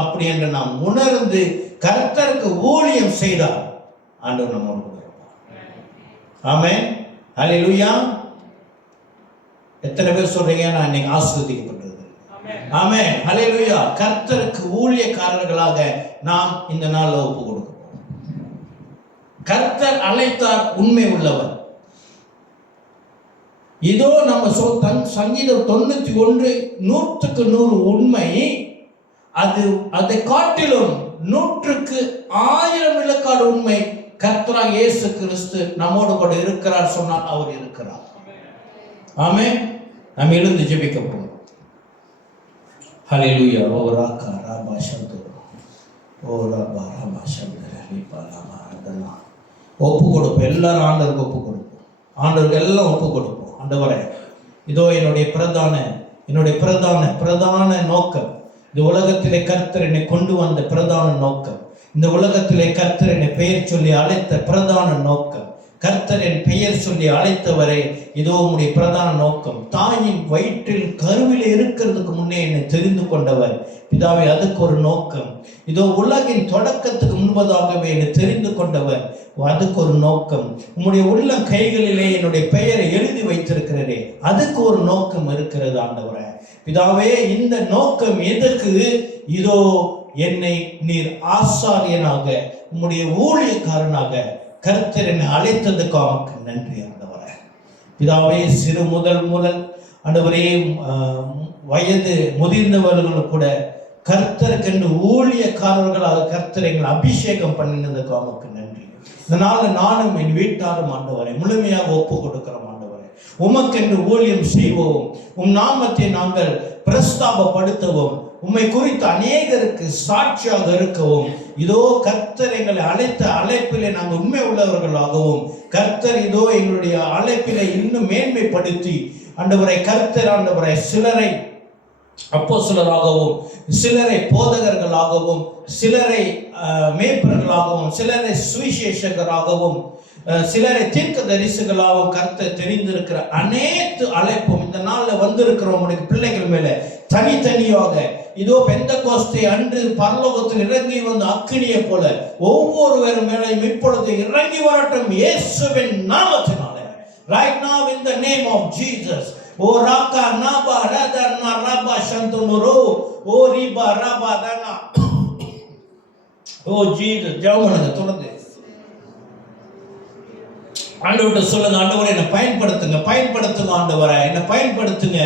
அப்படி என்று நாம் உணர்ந்து கர்த்தருக்கு ஊழியம் செய்தால் ஆண்டவர் நம்மோடு கூட இருப்பார். ஆமென். ஹல்லேலூயா. எத்தனை பேர் சொல்றீங்க நான் இன்னைக்கு ஆசீர்வதிக்கப்பட்டது? ஆமென். ஹல்லேலூயா. கர்த்தருக்கு ஊழியக்காரர்களாக நாம் இந்த நாள்ல ஒப்பு கொடுக்கிறோம். கர்த்தர் அழைத்தார், உண்மை உள்ளவர். இதோ நம்ம சங்கீதம் 91 100க்கு 100 உண்மை. அதை காட்டிலும் 100க்கு 1000 விழுக்காடு உண்மை. கர்த்தராகிய இயேசு கிறிஸ்து நம்மோடு கூட இருக்கிறார் சொன்னால் அவர் இருக்கிறார். ஆமென். நாம் எழுந்து ஜெபிக்க போகிறோம். ஹல்லேலூயா. ஓ ராகா ராபா சந்தோ ஓ ராபா ராபா சந்தோ லிபா லாமா அதனா. ஒப்பு கொடுப்போம். எல்லாரும் ஆண்டவருக்கு ஒப்பு கொடுப்போம். ஆண்டவருக்கு எல்லாம் ஒப்பு கொடுப்போம். ஆண்டவரே, இதோ என்னுடைய பிரதான நோக்கம், இந்த உலகத்திலே கர்த்தர் என்னை கொண்டு வந்த பிரதான நோக்கம், இந்த உலகத்திலே கர்த்தர் என்னை பெயர் சொல்லி அழைத்த பிரதான நோக்கம், கர்த்தர் என் பெயர் சொல்லி அழைத்தவரே, இதோ உம்முடைய பிரதான நோக்கம். தாயின் வயிற்றில் கருவிலே இருக்கிறதுக்கு முன்னே என்னை தெரிந்து கொண்டவர் பிதாவே, அதுக்கு ஒரு நோக்கம். இதோ உலகின் தொடக்கத்துக்கு முன்பதாகவே என்னை தெரிந்து கொண்டவர், அதுக்கு ஒரு நோக்கம். உம்முடைய உள்ள கைகளிலே என்னுடைய பெயரை எழுதி வைத்திருக்கிறதே, அதுக்கு ஒரு நோக்கம் இருக்கிறது. ஆண்டவரே பிதாவே, இந்த நோக்கம் எதற்கு? இதோ என்னை நீர் ஆசாரியனாக, உம்முடைய ஊழியக்காரனாக கர்த்தர் என்னை அழைத்ததுக்காக நன்றி ஆண்டவரே. பிதாவே, சிறு முதல் ஆண்டவரே, வயது முதிர்ந்தவர்களும் கூட கர்த்தருக்கென்று ஊழியக்காரர்களாக கர்த்தர் எங்களை அபிஷேகம் பண்ணினதுக்காக நன்றி. இதனால நானும் என் வீட்டாரும் ஆண்டவரை முழுமையாக ஒப்பு கொடுக்கிறோம். ஆண்டவரை உமக்கென்று ஊழியம் செய்வோம், உம் நாமத்தை நாங்கள் பிரஸ்தாபப்படுத்தவும், உம்மை குறித்து அநேகருக்கு சாட்சியாக இருக்கவும், இதோ கர்த்தர் எங்களை அழைத்த அழைப்பிலே நாங்கள் உண்மை உள்ளவர்களாகவும், கர்த்தர் இதோ எங்களுடைய அழைப்பிலே இன்னும் மேன்மைப்படுத்தி ஆண்டவரை கர்த்தர் ஆண்டவரை சிலரை அப்போஸ்தலராகவும், சிலரை போதகர்களாகவும், சிலரை மேய்ப்பர்களாகவும், சிலரை சுவிசேஷகராகவும், சிலரை தீர்க்கதரிசிகளாகவும் கர்த்தர் தெரிந்திருக்கிற அனைத்து அழைப்பும் இந்த நாளில் வந்திருக்கிற உங்களுடைய பிள்ளைகள் மேல தனித்தனியாக இதோ பெந்தெகோஸ்தே அன்று பரலோகத்தில் இறங்கி வந்த அக்கினியை போல ஒவ்வொருவரும் மேலையும் இப்பொழுது இறங்கி வரட்டும் இயேசுவின் நாமத்தினால. Right now in the name of Jesus. O raka naba radana raba shantunuro o riba raba dana. Oh Jesus, ஜெபமனுங்க தொடர்ந்து ஆண்டவர்கிட்ட சொல்லுங்க, ஆண்டவரை என்னை பயன்படுத்துங்க ஆண்டவரை, என்னை பயன்படுத்துங்க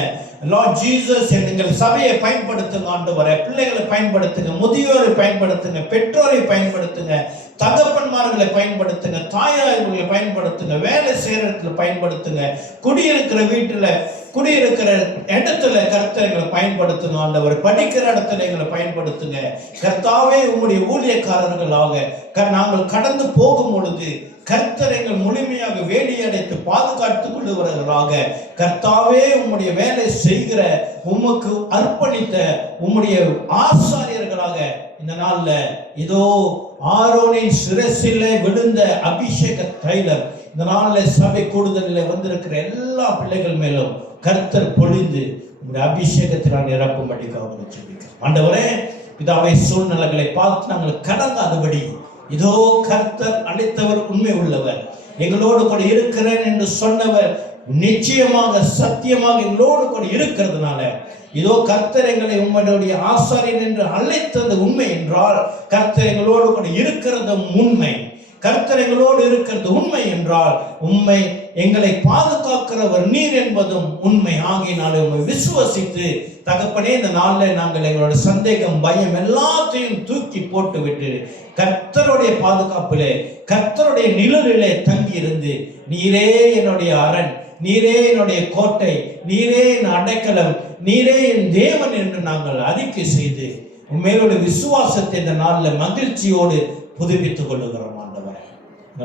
லார்ட் ஜீசஸ். எங்கள் சபையை பயன்படுத்துங்க ஆண்டவரை, பிள்ளைகளை பயன்படுத்துங்க, முதியோரை பயன்படுத்துங்க, பெற்றோரை பயன்படுத்துங்க, தகப்பன்மார்களை பயன்படுத்துங்க, தாயார்களை பயன்படுத்துங்க, வேலை செய்கிற இடத்துல பயன்படுத்துங்க, குடியிருக்கிற வீட்டில் குடியிருக்கிற இடத்துல கர்த்தரை பயன்படுத்துங்க ஆண்டவர், படிக்கிற இடத்துல எங்களை பயன்படுத்துங்க கர்த்தாவே. உங்களுடைய ஊழியக்காரர்களாக நாங்கள் கடந்து போகும் பொழுது கர்த்தர் எங்கள் முழுமையாக வேலியடைத்து பாதுகாத்துக் கொள்ளுகிறவர்களாக கர்த்தாவே, உம்முடைய வேலை செய்கிற உமக்கு அர்ப்பணித்த உம்முடைய ஆசாரியர்களாக இந்த நாள்ல இதோ ஆரோனின் சிரசிலே விழுந்த அபிஷேக தைலம் இந்த நாள்ல சபை கூடுதலில் வந்திருக்கிற எல்லா பிள்ளைகள் மேலும் கர்த்தர் பொழிந்து உங்களுடைய அபிஷேகத்தினால் நிரப்பும்படிக்காக ஜெபிக்கிறேன் ஆண்டவரே. பிதாவை சூழ்நிலைகளை பார்த்து நாங்கள் கடங்காதபடி, இதோ கர்த்தர் அழைத்தவர் உண்மை உள்ளவர், எங்களோடு கூட இருக்கிறேன் என்று சொன்னவர் நிச்சயமாக சத்தியமாக எங்களோடு கூட இருக்கிறதுனால, இதோ கர்த்தர் எங்களை உம்முடைய ஆசாரியன் என்று அழைத்தது உண்மை என்றால், கர்த்தர் எங்களோடு கூட இருக்கிறதும் உண்மை. கர்த்தர் எங்களோடு இருக்கிறது உண்மை என்றால், உண்மை எங்களை பாதுகாக்கிறவர் நீர் என்பதும் உண்மை. ஆகினாலே உண்மை விசுவசித்து, தகப்பனே இந்த நாளில் நாங்கள் எங்களோட சந்தேகம், பயம் எல்லாத்தையும் தூக்கி போட்டு விட்டு கர்த்தருடைய பாதுகாப்பிலே, கர்த்தருடைய நிழலிலே தங்கி இருந்து, நீரே என்னுடைய அரண், நீரே என்னுடைய கோட்டை, நீரே என் அடைக்கலம், நீரே என் தேவன் என்று நாங்கள் அறிக்கை செய்து உண்மையோட விசுவாசத்தை இந்த நாளில் மகிழ்ச்சியோடு புதுப்பித்துக் கொள்ளுகிறோம். ஆண்டவர்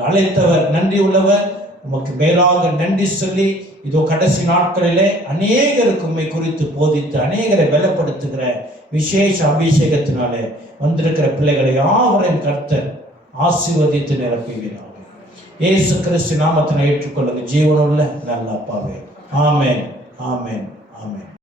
அழைத்தவர் நன்றி உள்ளவர், உமக்கு மேலாக நன்றி சொல்லி, இதோ கடைசி நாட்களிலே அநேகருக்கு உண்மை குறித்து போதித்து அநேகரை பலப்படுத்துகிற விசேஷ அபிஷேகத்தினாலே வந்திருக்கிற பிள்ளைகளை யாவரையும் கர்த்தர் ஆசீர்வதித்து நிரப்புகிறார். இயேசு கிறிஸ்து நாமத்தினை ஏற்றுக்கொள்ளுங்க ஜீவனுள்ள நல்ல அப்பாவே. ஆமென், ஆமென், ஆமென்.